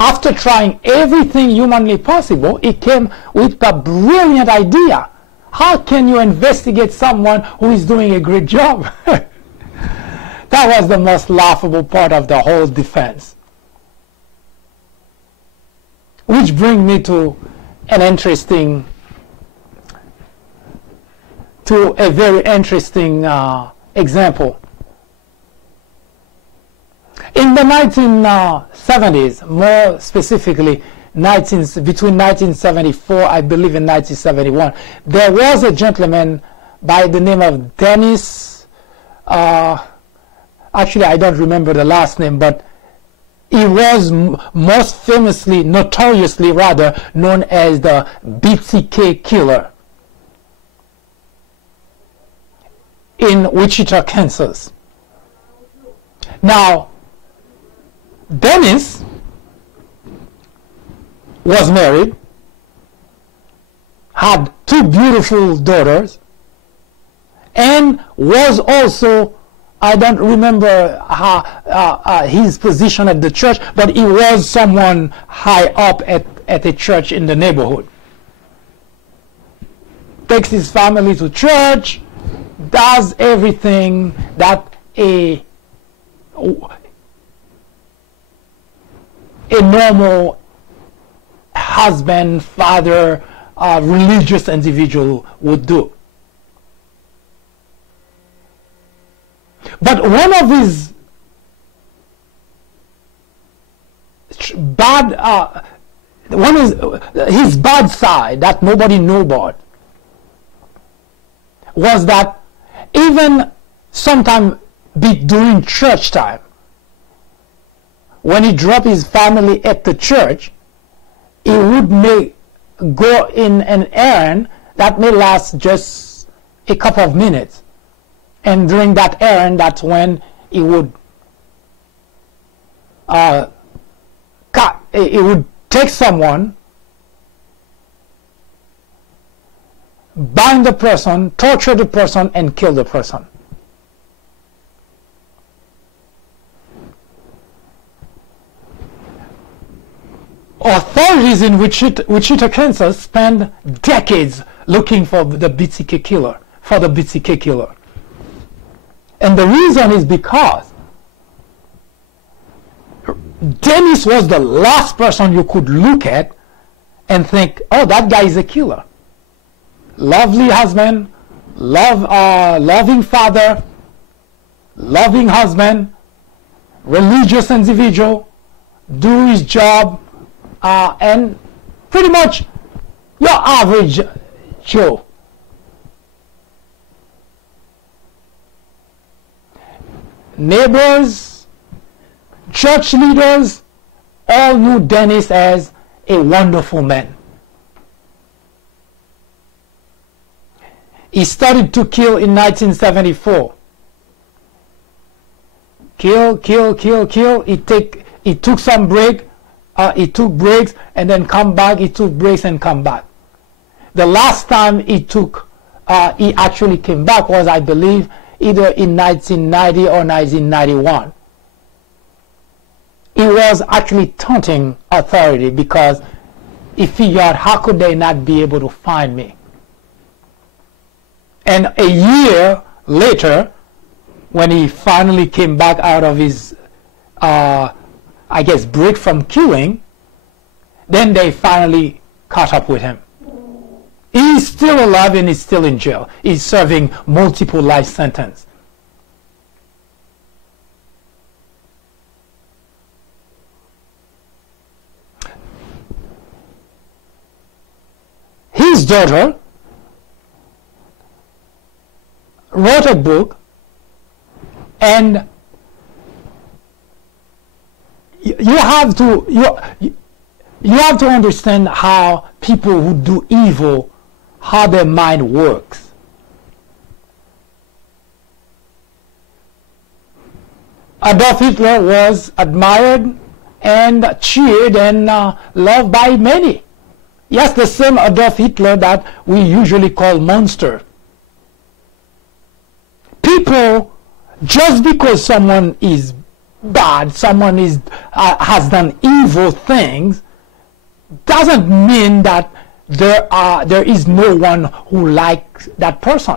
after trying everything humanly possible, he came with a brilliant idea. How can you investigate someone who is doing a great job? That was the most laughable part of the whole defense. Which brings me to an interesting, to a very interesting example. In the 1970s, more specifically between 1974, I believe, and 1971, there was a gentleman by the name of Dennis, actually I don't remember the last name, but he was most famously, notoriously rather, known as the BTK killer in Wichita, Kansas. Now, Dennis was married, had 2 beautiful daughters, and was also, I don't remember his position at the church, but he was someone high up at a church in the neighborhood. Takes his family to church, does everything that a normal husband, father, religious individual would do. But one of his bad, his bad side that nobody knew about was that even sometime during church time, when he dropped his family at the church, he would go in an errand that may last just a couple of minutes. And during that errand, that's when he would take someone, bind the person, torture the person, and kill the person. Authorities in Wichita, Kansas spent decades looking for the BTK killer. And the reason is because Dennis was the last person you could look at and think, oh, that guy is a killer. Lovely husband, loving father, loving husband, religious individual, do his job, and pretty much your average Joe. Neighbors, church leaders, all knew Dennis as a wonderful man. He started to kill in 1974. Kill. He took some break. He took breaks and then come back. He took breaks and come back. The last time he actually came back was, I believe, either in 1990 or 1991. He was actually taunting authority because he figured, how could they not be able to find me? And a year later, when he finally came back out of his, break from killing, then they finally caught up with him. He's still alive and he's still in jail. He's serving multiple life sentences. His daughter wrote a book, and you have to understand how people who do evil, how their mind works. Adolf Hitler was admired and cheered and loved by many. Yes, the same Adolf Hitler that we usually call monster. People, just because someone is bad, someone has done evil things, doesn't mean that there is no one who likes that person.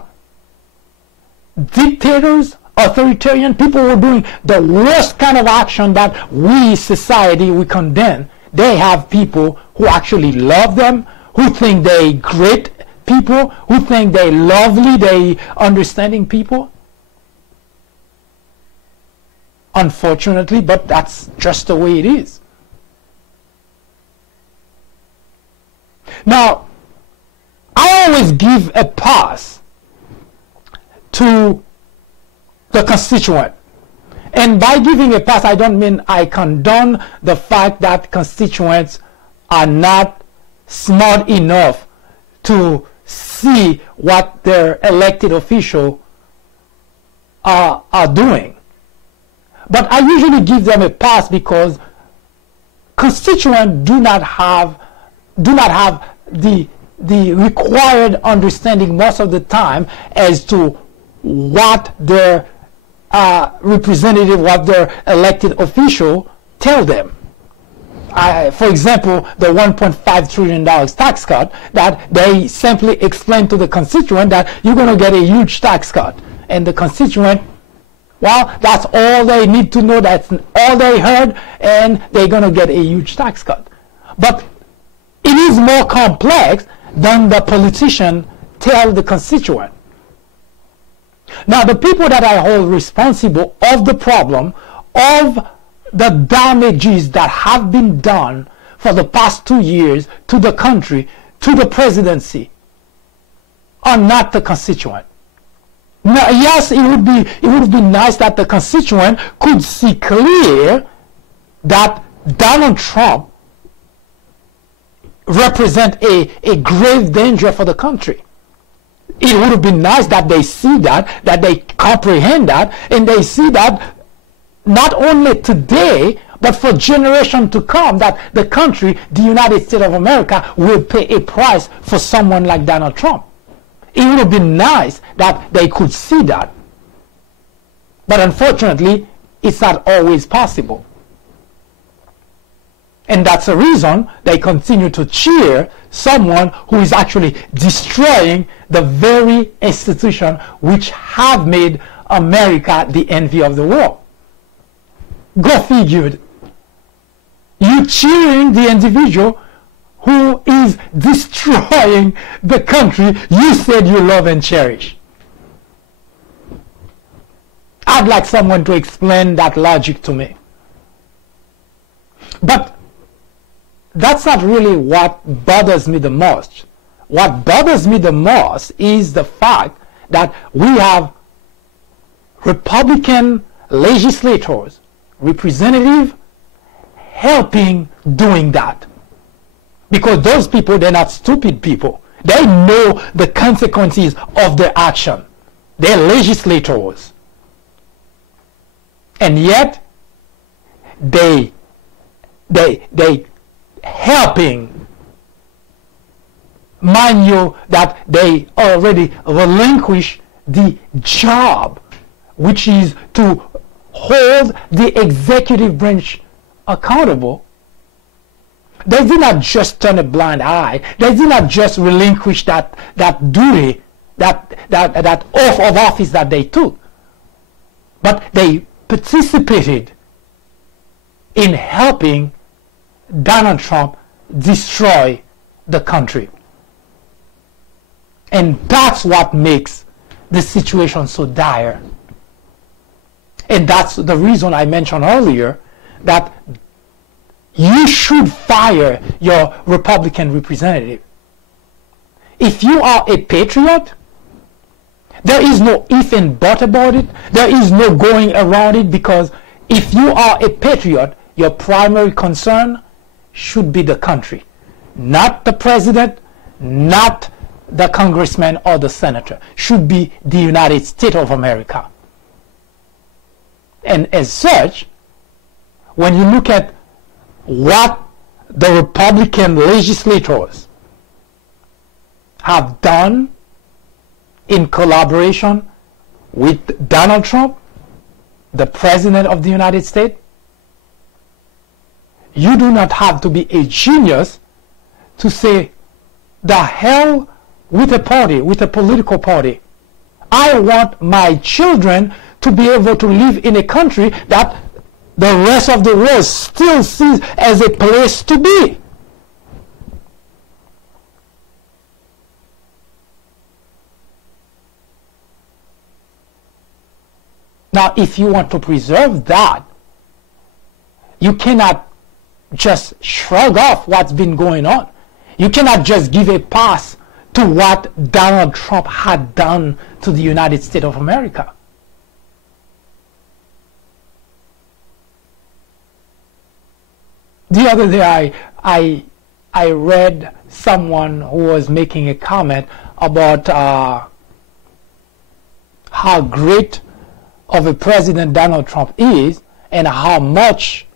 Dictators, authoritarian people who are doing the worst kind of action that we, society, we condemn. They have people who actually love them, who think they great people, who think they lovely, they understanding people. Unfortunately, but that's just the way it is. Now, I always give a pass to the constituent. And by giving a pass, I don't mean I condone the fact that constituents are not smart enough to see what their elected officials are doing. But I usually give them a pass because constituents do not have the required understanding most of the time as to what their representative, what their elected official tell them. For example, the $1.5 trillion tax cut, that they simply explain to the constituent that you're going to get a huge tax cut. And the constituent, well, that's all they need to know, that's all they heard, and they're going to get a huge tax cut. But it is more complex than the politician tell the constituent. Now, the people that I hold responsible of the problem, of the damages that have been done for the past 2 years to the country, to the presidency, are not the constituent. Now, yes, it would be nice that the constituent could see clear that Donald Trump represents a grave danger for the country. It would have been nice that they see that they comprehend that, and they see that not only today, but for generations to come, that the country, the United States of America, will pay a price for someone like Donald Trump. It would have been nice that they could see that. But unfortunately, it's not always possible. And that's the reason they continue to cheer someone who is actually destroying the very institution which have made America the envy of the world. Go figured. You cheering the individual who is destroying the country you said you love and cherish. I'd like someone to explain that logic to me. But that's not really what bothers me the most. What bothers me the most is the fact that we have Republican legislators, representatives, helping doing that. Because those people, they're not stupid people. They know the consequences of their action. They're legislators. And yet, they helping. Mind you that they already relinquished the job, which is to hold the executive branch accountable. They did not just turn a blind eye. They did not just relinquish that duty, that oath of office that they took. But they participated in helping Donald Trump destroy the country. And that's what makes the situation so dire. And that's the reason I mentioned earlier that you should fire your Republican representative. If you are a patriot, there is no if and but about it. There is no going around it, because if you are a patriot, your primary concern should be the country, not the president, not the congressman or the senator. Should be the United States of America. And as such, when you look at what the Republican legislators have done in collaboration with Donald Trump, the President of the United States, you do not have to be a genius to say, the hell with a party, with a political party. I want my children to be able to live in a country that the rest of the world still sees as a place to be. Now, if you want to preserve that, you cannot just shrug off what's been going on. You cannot just give a pass to what Donald Trump had done to the United States of America. The other day I read someone who was making a comment about how great of a president Donald Trump is and how much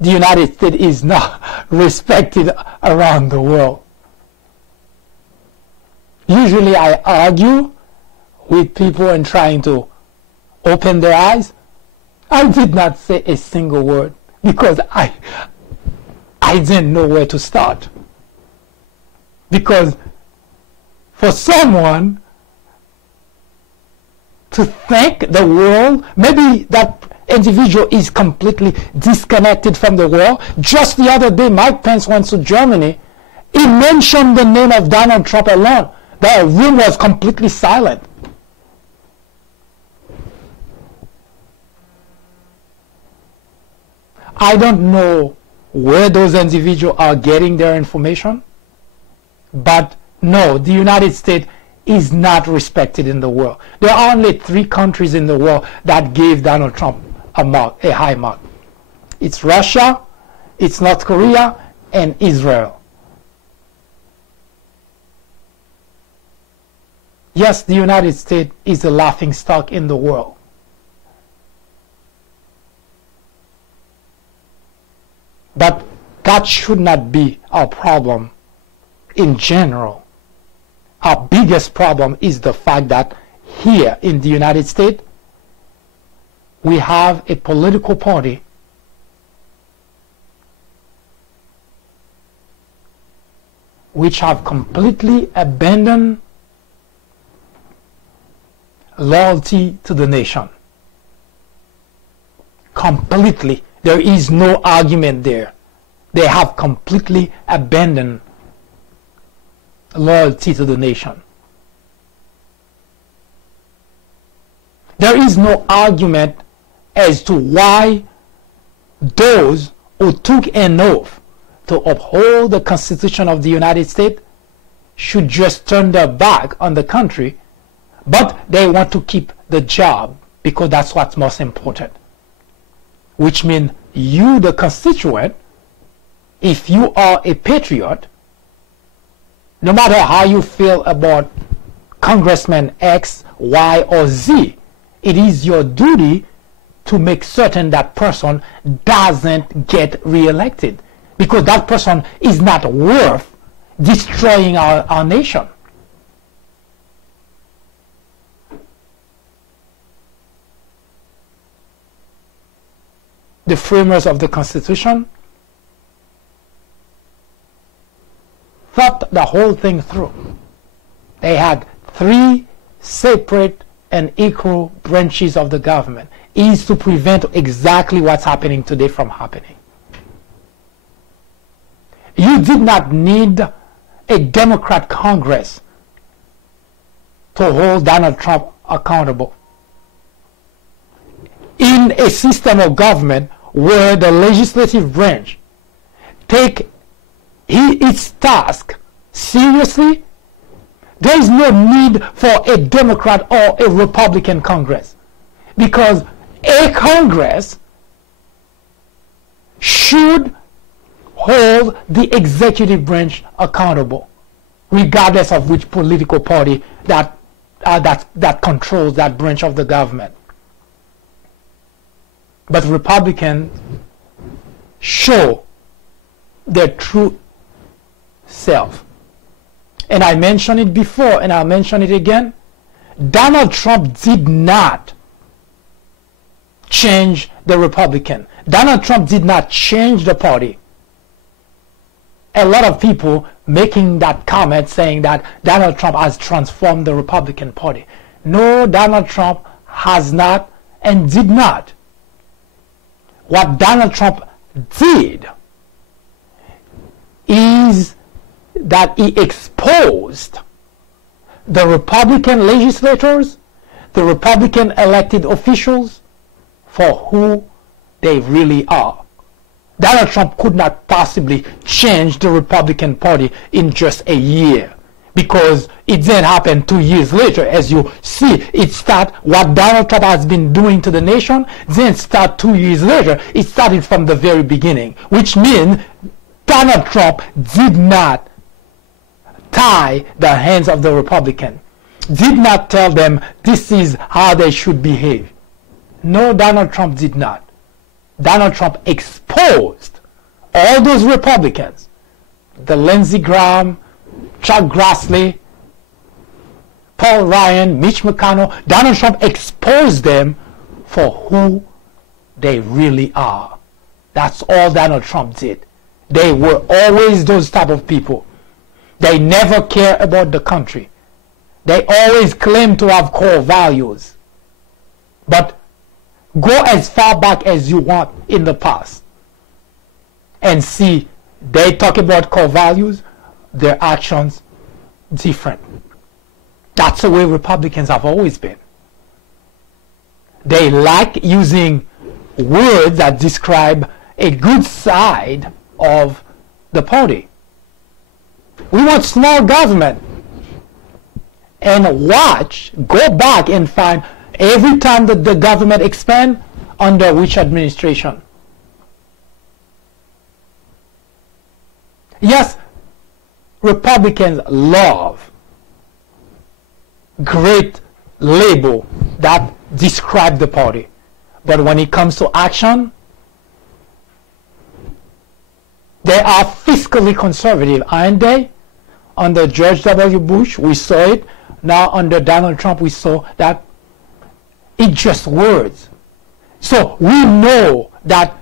the United States is not respected around the world. Usually I argue with people and trying to open their eyes. I did not say a single word because I didn't know where to start. Because for someone to think the world, maybe that individual is completely disconnected from the world. Just the other day, Mike Pence went to Germany. He mentioned the name of Donald Trump alone. The room was completely silent. I don't know where those individuals are getting their information, but no, the United States is not respected in the world. There are only 3 countries in the world that gave Donald Trump a high mark. It's Russia, it's North Korea, and Israel. Yes, the United States is a laughingstock in the world. But that should not be our problem in general. Our biggest problem is the fact that here in the United States, we have a political party which have completely abandoned loyalty to the nation. Completely. There is no argument there. They have completely abandoned loyalty to the nation. There is no argument as to why those who took an oath to uphold the Constitution of the United States should just turn their back on the country, but they want to keep the job because that's what's most important. Which means you, the constituent, if you are a patriot, no matter how you feel about Congressman X, Y, or Z, it is your duty to make certain that person doesn't get reelected, because that person is not worth destroying our nation. The framers of the Constitution thought the whole thing through. They had 3 separate and equal branches of the government, is to prevent exactly what's happening today from happening. You did not need a Democrat Congress to hold Donald Trump accountable. In a system of government where the legislative branch take its task seriously, there is no need for a Democrat or a Republican Congress, because a Congress should hold the executive branch accountable, regardless of which political party that controls that branch of the government. But Republicans show their true self. And I mentioned it before, and I'll mention it again. Donald Trump did not change the Republican. Donald Trump did not change the party. A lot of people making that comment saying that Donald Trump has transformed the Republican Party. No, Donald Trump has not and did not. What Donald Trump did is that he exposed the Republican legislators, the Republican elected officials, for who they really are. Donald Trump could not possibly change the Republican Party in just a year, because it didn't happen 2 years later. As you see, what Donald Trump has been doing to the nation didn't start 2 years later. It started from the very beginning, which means Donald Trump did not tie the hands of the Republican, did not tell them this is how they should behave. No, Donald Trump did not. Donald Trump exposed all those Republicans, the Lindsey Graham, Chuck Grassley, Paul Ryan, Mitch McConnell. Donald Trump exposed them for who they really are. That's all Donald Trump did. They were always those type of people. They never care about the country. They always claim to have core values. But go as far back as you want in the past and see they talk about core values, their actions different. That's the way Republicans have always been. They like using words that describe a good side of the party. We want small government. And go back and find every time that the government expands, under which administration. Yes, Republicans love great label that describe the party. But when it comes to action, they are fiscally conservative, aren't they? Under George W. Bush, we saw it. Now under Donald Trump, we saw that it's just words. So we know that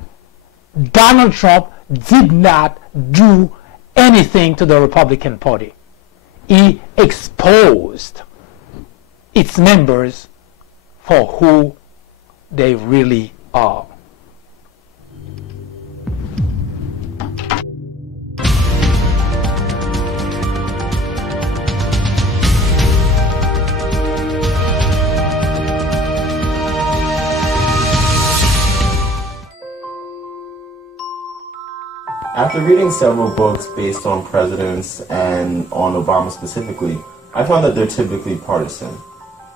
Donald Trump did not do anything to the Republican Party. He exposed its members for who they really are. After reading several books based on presidents and on Obama specifically, I found that they're typically partisan.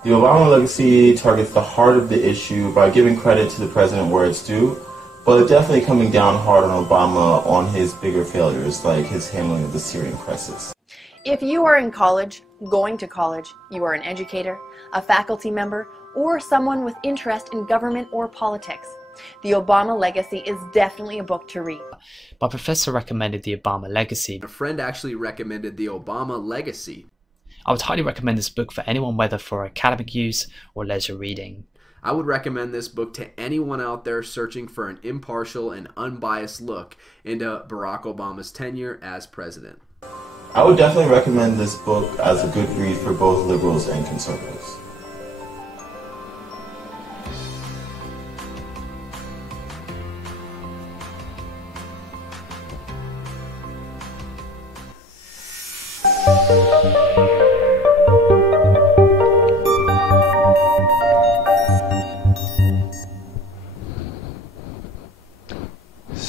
The Obama legacy targets the heart of the issue by giving credit to the president where it's due, but definitely coming down hard on Obama on his bigger failures, like his handling of the Syrian crisis. If you are in college, going to college, you are an educator, a faculty member, or someone with interest in government or politics, The Obama Legacy is definitely a book to read. My professor recommended The Obama Legacy. A friend actually recommended The Obama Legacy. I would highly recommend this book for anyone, whether for academic use or leisure reading. I would recommend this book to anyone out there searching for an impartial and unbiased look into Barack Obama's tenure as president. I would definitely recommend this book as a good read for both liberals and conservatives.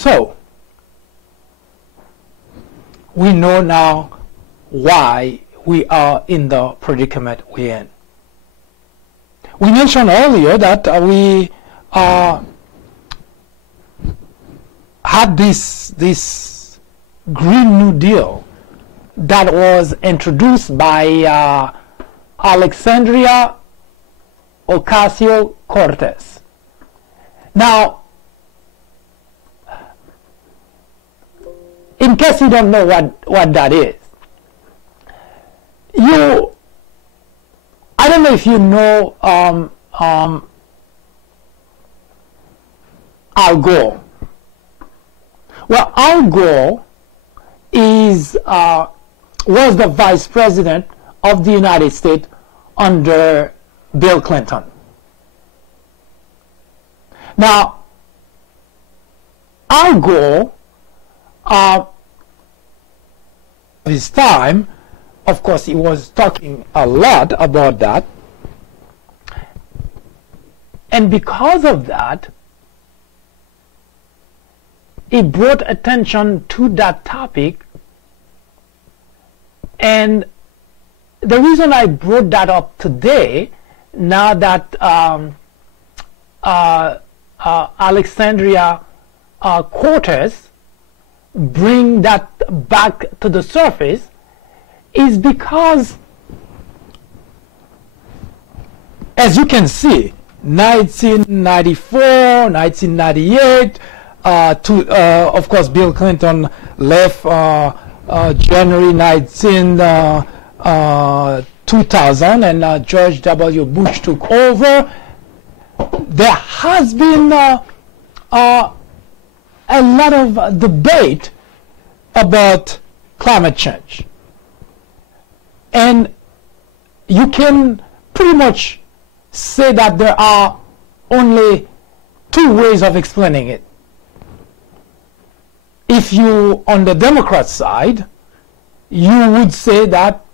So, we know now why we are in the predicament we're in. We mentioned earlier that we had this Green New Deal that was introduced by Alexandria Ocasio-Cortez. Now, in case you don't know what that is, I don't know if you know Al Gore. Well, Al Gore was the vice president of the United States under Bill Clinton. Now, Al Gore, his time, of course, he was talking a lot about that, and because of that, he brought attention to that topic. And the reason I brought that up today, now that Alexandria Cortez bring that back to the surface, is because, as you can see, 1994, 1998, of course, Bill Clinton left January 19, 2000, and George W. Bush took over. There has been a lot of debate about climate change. And you can pretty much say that there are only two ways of explaining it. If you, on the Democrat side, you would say that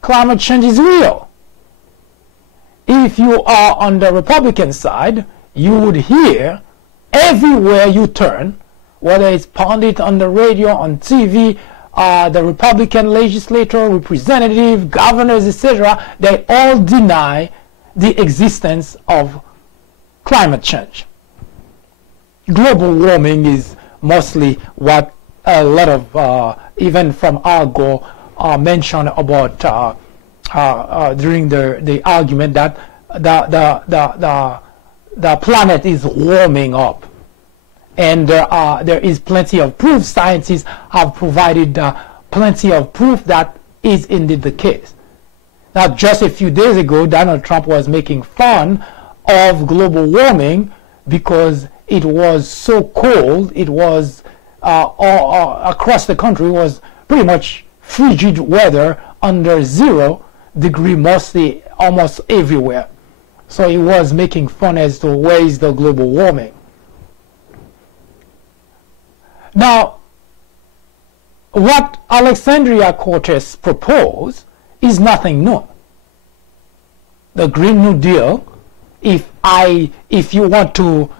climate change is real. If you are on the Republican side, you would hear everywhere you turn, whether it's pundit on the radio, on TV, the Republican legislator, representative, governors, etc., they all deny the existence of climate change. Global warming is mostly what a lot of, even from Al Gore, mentioned about during the argument that the planet is warming up. And there is plenty of proof. Scientists have provided plenty of proof that is indeed the case. Now, just a few days ago, Donald Trump was making fun of global warming because it was so cold. It was across the country, it was pretty much frigid weather under 0 degree mostly almost everywhere. So he was making fun as to where is the global warming. Now, what Alexandria Cortez proposed is nothing new. The Green New Deal, if you want to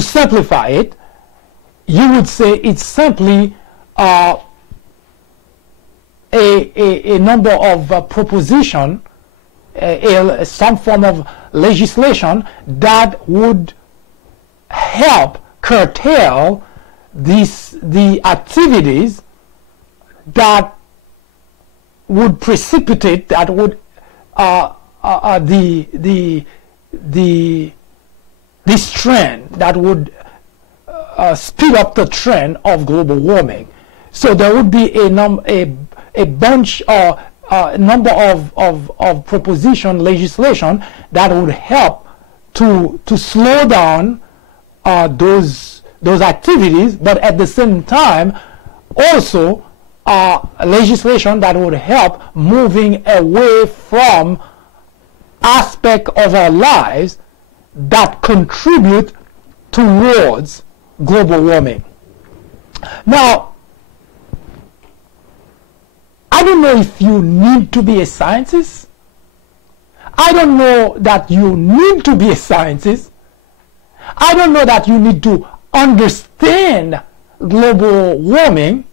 simplify it, you would say it's simply a number of proposition, some form of legislation that would help curtail the activities that would precipitate, that would this trend, that would speed up the trend of global warming. So there would be a bunch or a number of proposition legislation that would help to slow down those activities, but at the same time also legislation that would help moving away from aspects of our lives that contribute towards global warming. Now, I don't know if you need to be a scientist. I don't know that you need to be a scientist I don't know that you need to understand global warming,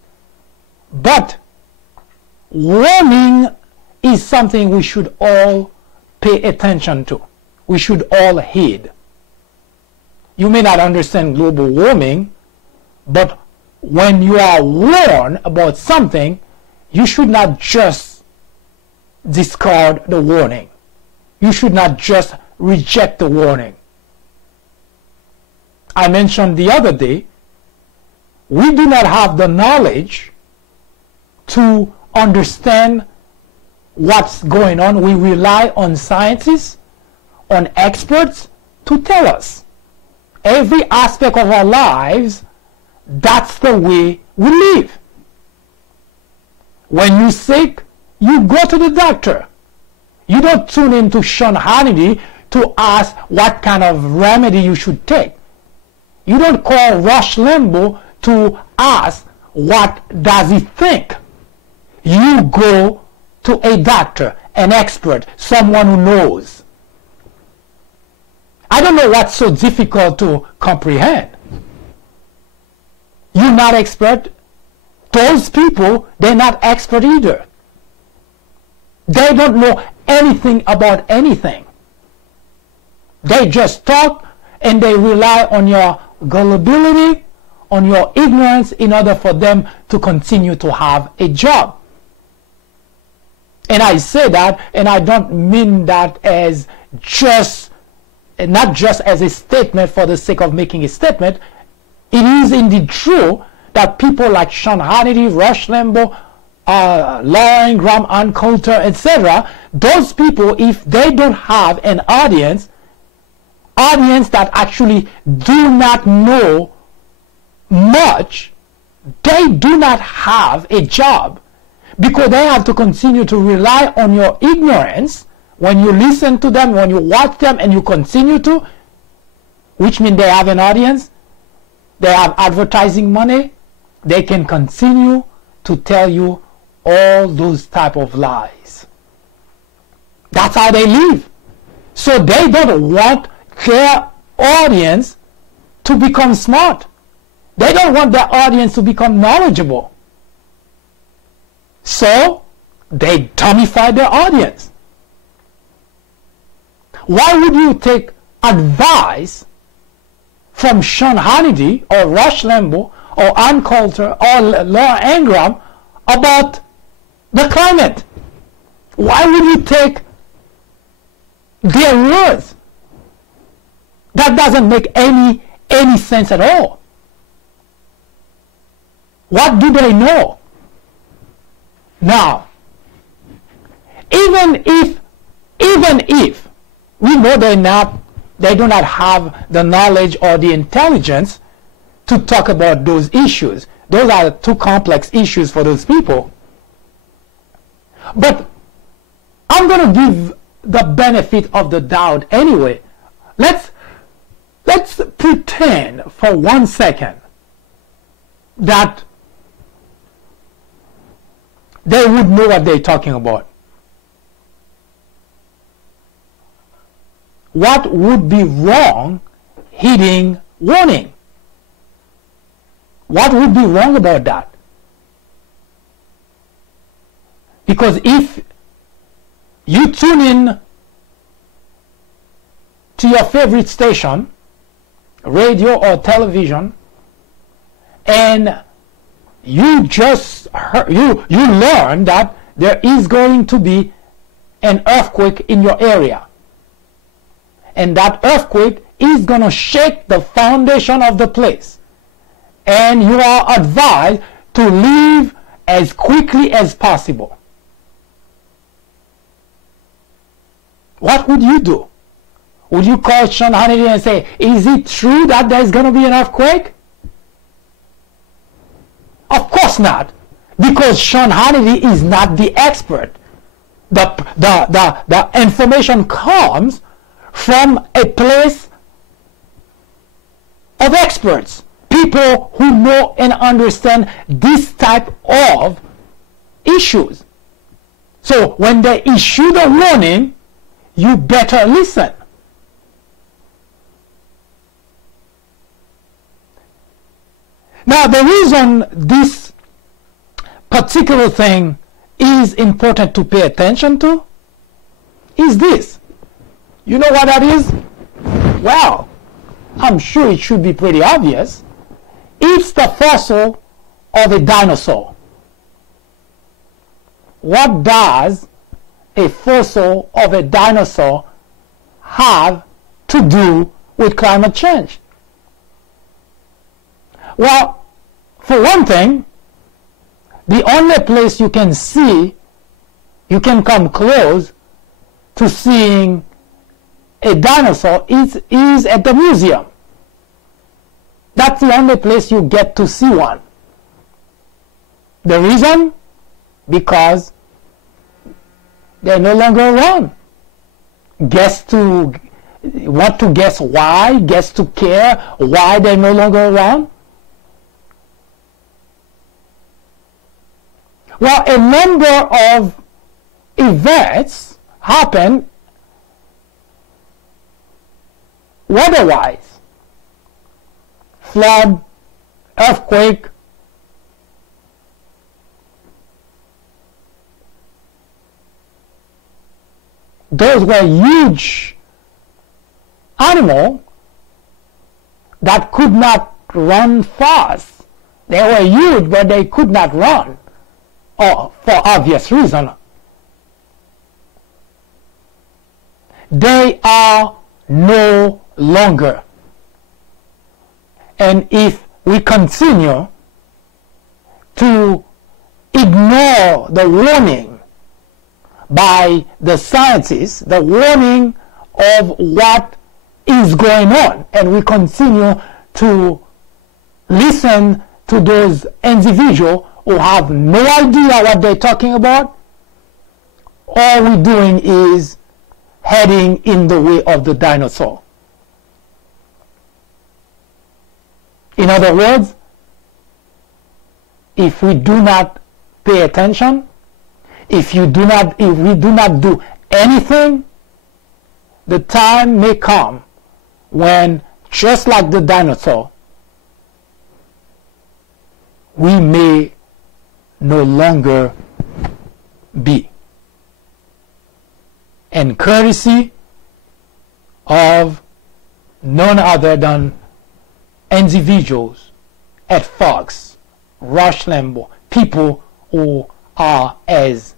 but warning is something we should all pay attention to. We should all heed. You may not understand global warming, but when you are warned about something, you should not just discard the warning. You should not just reject the warning. I mentioned the other day, we do not have the knowledge to understand what's going on. We rely on scientists, on experts to tell us. Every aspect of our lives, that's the way we live. When you're sick, you go to the doctor. You don't tune in to Sean Hannity to ask what kind of remedy you should take. You don't call Rush Limbaugh to ask what does he think. You go to a doctor, an expert, someone who knows. I don't know what's so difficult to comprehend. You're not expert. Those people, they're not expert either. They don't know anything about anything. They just talk and they rely on your gullibility, on your ignorance in order for them to continue to have a job. And I say that, and I don't mean that as just, not just as a statement for the sake of making a statement. It is indeed true that people like Sean Hannity, Rush Limbaugh, Laura Ingraham, Ann Coulter, etc., those people, if they don't have an audience that actually do not know much, they do not have a job, because they have to continue to rely on your ignorance when you listen to them, when you watch them, and you continue to, which means they have an audience, they have advertising money, they can continue to tell you all those type of lies. That's how they live. So they don't want their audience to become smart. They don't want their audience to become knowledgeable. So they dumbify their audience. Why would you take advice from Sean Hannity or Rush Limbaugh or Ann Coulter or Laura Ingraham about the climate? Why would you take their words? That doesn't make any sense at all. What do they know? Now, even if we know they do not have the knowledge or the intelligence to talk about those issues. Those are too complex issues for those people. But I'm going to give the benefit of the doubt anyway. Let's pretend for 1 second that they would know what they're talking about. What would be wrong heeding warning? What would be wrong about that? Because if you tune in to your favorite station, radio or television, and you just heard, you learn that there is going to be an earthquake in your area, and that earthquake is going to shake the foundation of the place, and you are advised to leave as quickly as possible. What would you do? Would you call Sean Hannity and say, is it true that there's going to be an earthquake? Of course not, because Sean Hannity is not the expert. The information comes from a place of experts, people who know and understand this type of issues. So when they issue the warning, you better listen. Now, the reason this particular thing is important to pay attention to is this. You know what that is? Well, I'm sure it should be pretty obvious. It's the fossil of a dinosaur. What does a fossil of a dinosaur have to do with climate change? Well, for one thing, the only place you can see, you can come close to seeing a dinosaur is at the museum. That's the only place you get to see one. The reason? Because they're no longer around. Want to guess why? Guess to care why they're no longer around? Well, a number of events happen weather-wise. Flood, earthquake, those were huge animals that could not run fast. They were huge, but they could not run, for obvious reason. They are no longer. And if we continue to ignore the warning by the scientists, the warning of what is going on, and we continue to listen to those individuals who have no idea what they're talking about, all we're doing is heading in the way of the dinosaur. In other words, if we do not pay attention, if we do not do anything, the time may come when, just like the dinosaur, we may no longer be. And courtesy of none other than individuals at Fox, Rush Limbaugh, people who are as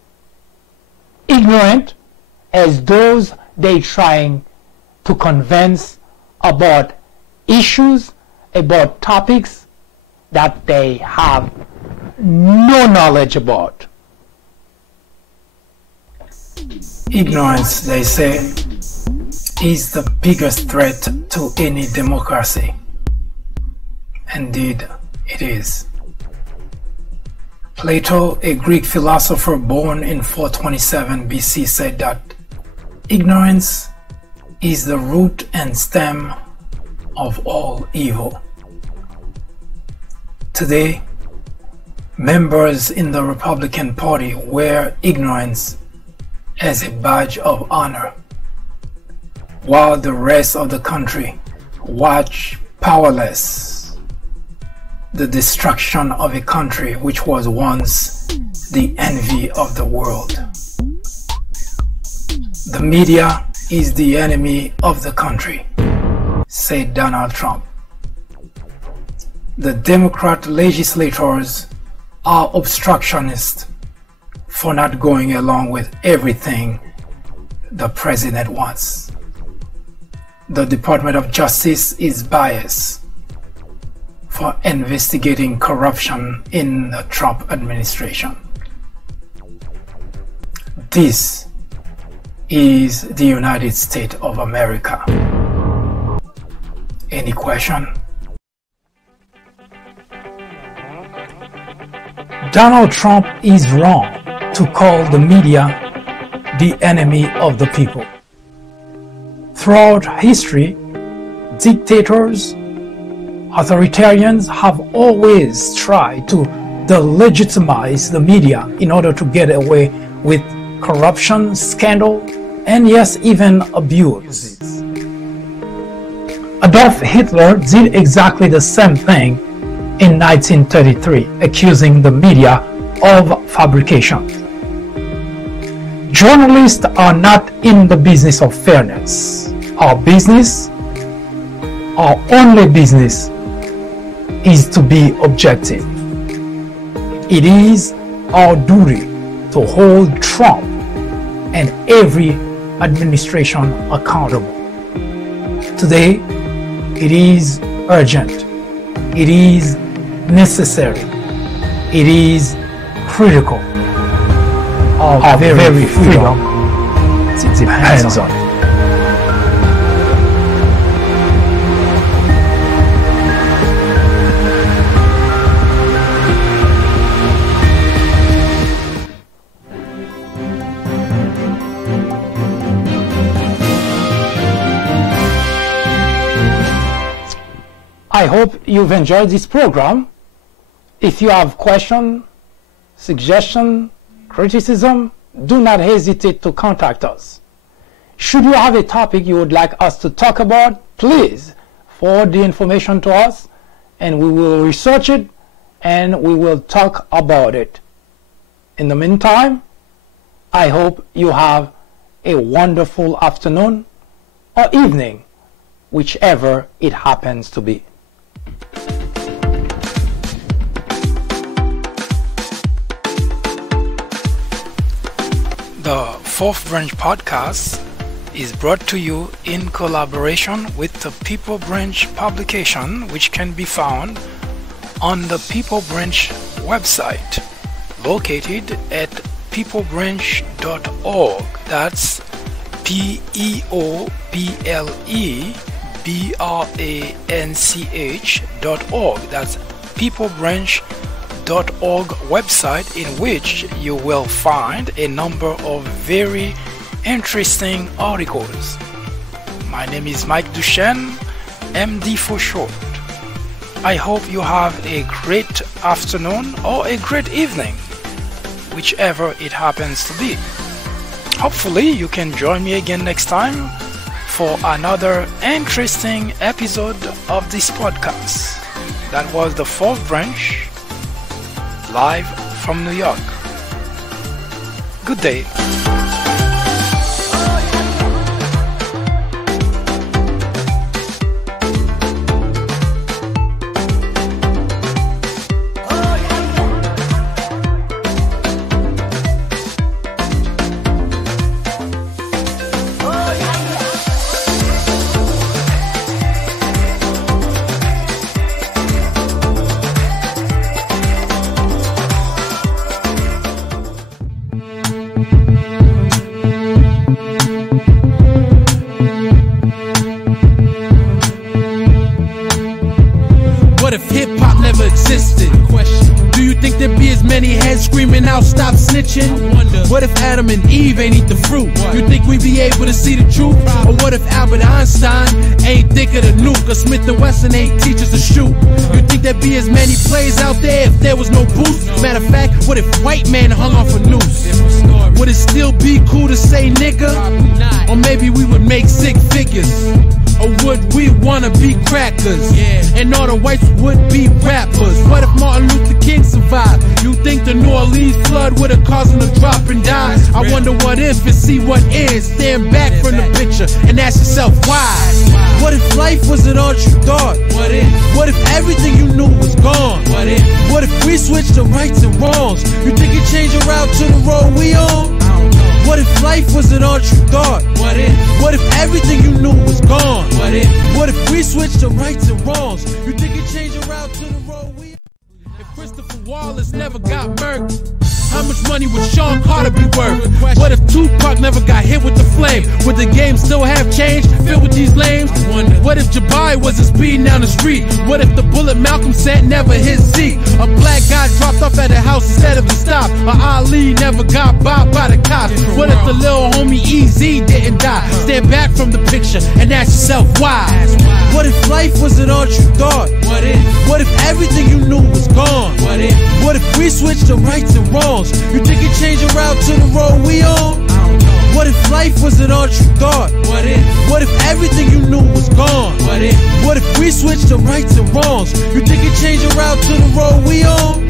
ignorant as those they trying to convince about issues, about topics that they have no knowledge about. Ignorance, they say, is the biggest threat to any democracy. Indeed, it is. Plato, a Greek philosopher born in 427 BC, said that ignorance is the root and stem of all evil. Today, members in the Republican Party wear ignorance as a badge of honor, while the rest of the country watch powerless the destruction of a country which was once the envy of the world. The media is the enemy of the country, said Donald Trump. The Democrat legislators are obstructionists for not going along with everything the president wants. The Department of Justice is biased for investigating corruption in the Trump administration. This is the United States of America. Any question? Donald Trump is wrong to call the media the enemy of the people. Throughout history, dictators, authoritarians have always tried to delegitimize the media in order to get away with corruption, scandal, and yes, even abuse. Adolf Hitler did exactly the same thing in 1933, accusing the media of fabrication. Journalists are not in the business of fairness. Our only business, is to be objective. It is our duty to hold Trump and every administration accountable. Today, it is urgent. It is necessary. It is critical. Our very freedom depends on it. I hope you've enjoyed this program. If you have questions, suggestions, criticism, do not hesitate to contact us. Should you have a topic you would like us to talk about, please forward the information to us and we will research it and we will talk about it. In the meantime, I hope you have a wonderful afternoon or evening, whichever it happens to be. The Fourth Branch Podcast is brought to you in collaboration with the People Branch publication, which can be found on the People Branch website, located at peoplebranch.org. That's peoplebranch.org. That's peoplebranch.org website, in which you will find a number of very interesting articles. My name is Mike Duchesne, MD for short. I hope you have a great afternoon or a great evening, whichever it happens to be. Hopefully you can join me again next time for another interesting episode of this podcast. That was the Fourth Branch, live from New York. Good day. What if hip-hop never existed? Question. Do you think there'd be as many heads screaming out, stop snitching? What if Adam and Eve ain't eat the fruit? You think we'd be able to see the truth? Or what if Albert Einstein ain't think of the nuke? Or Smith & Wesson ain't teach us to shoot? You think there'd be as many plays out there if there was no booth? Matter of fact, what if white man hung off a noose? Would it still be cool to say nigga? Or maybe we would make sick figures? Or would we wanna be crackers? And all the whites would be rappers? What if Martin Luther King survived? You think the New Orleans flood would've caused him to drop and die? I wonder what if and see what is. Stand back from the picture and ask yourself why. What if life wasn't all you thought? What if everything you knew was gone? What if we switched to rights and wrongs? You think you'd change your route to the road we on? What if life wasn't all you thought? What if everything you knew was gone? What if we switched to rights and wrongs? You think you'd change your route to the road we on? If Christopher Wallace never got murked, how much money would Sean Carter be worth? What if Tupac never got hit with the flame? Would the game still have change filled with these lames? What if Jabari wasn't speeding down the street? What if the bullet Malcolm sent never hit Zeke? A black guy dropped off at a house instead of a stop? Or Ali never got bopped by the cops? What if the little homie EZ didn't die? Stand back from the picture and ask yourself why. What if life wasn't all you thought? What if everything you knew was gone? What if we switched to rights and wrongs? You think you'd change your route to the road we on? What if life wasn't all you thought? What if everything you knew was gone? What What if we switch to rights and wrongs? You think it change the route to the road we on?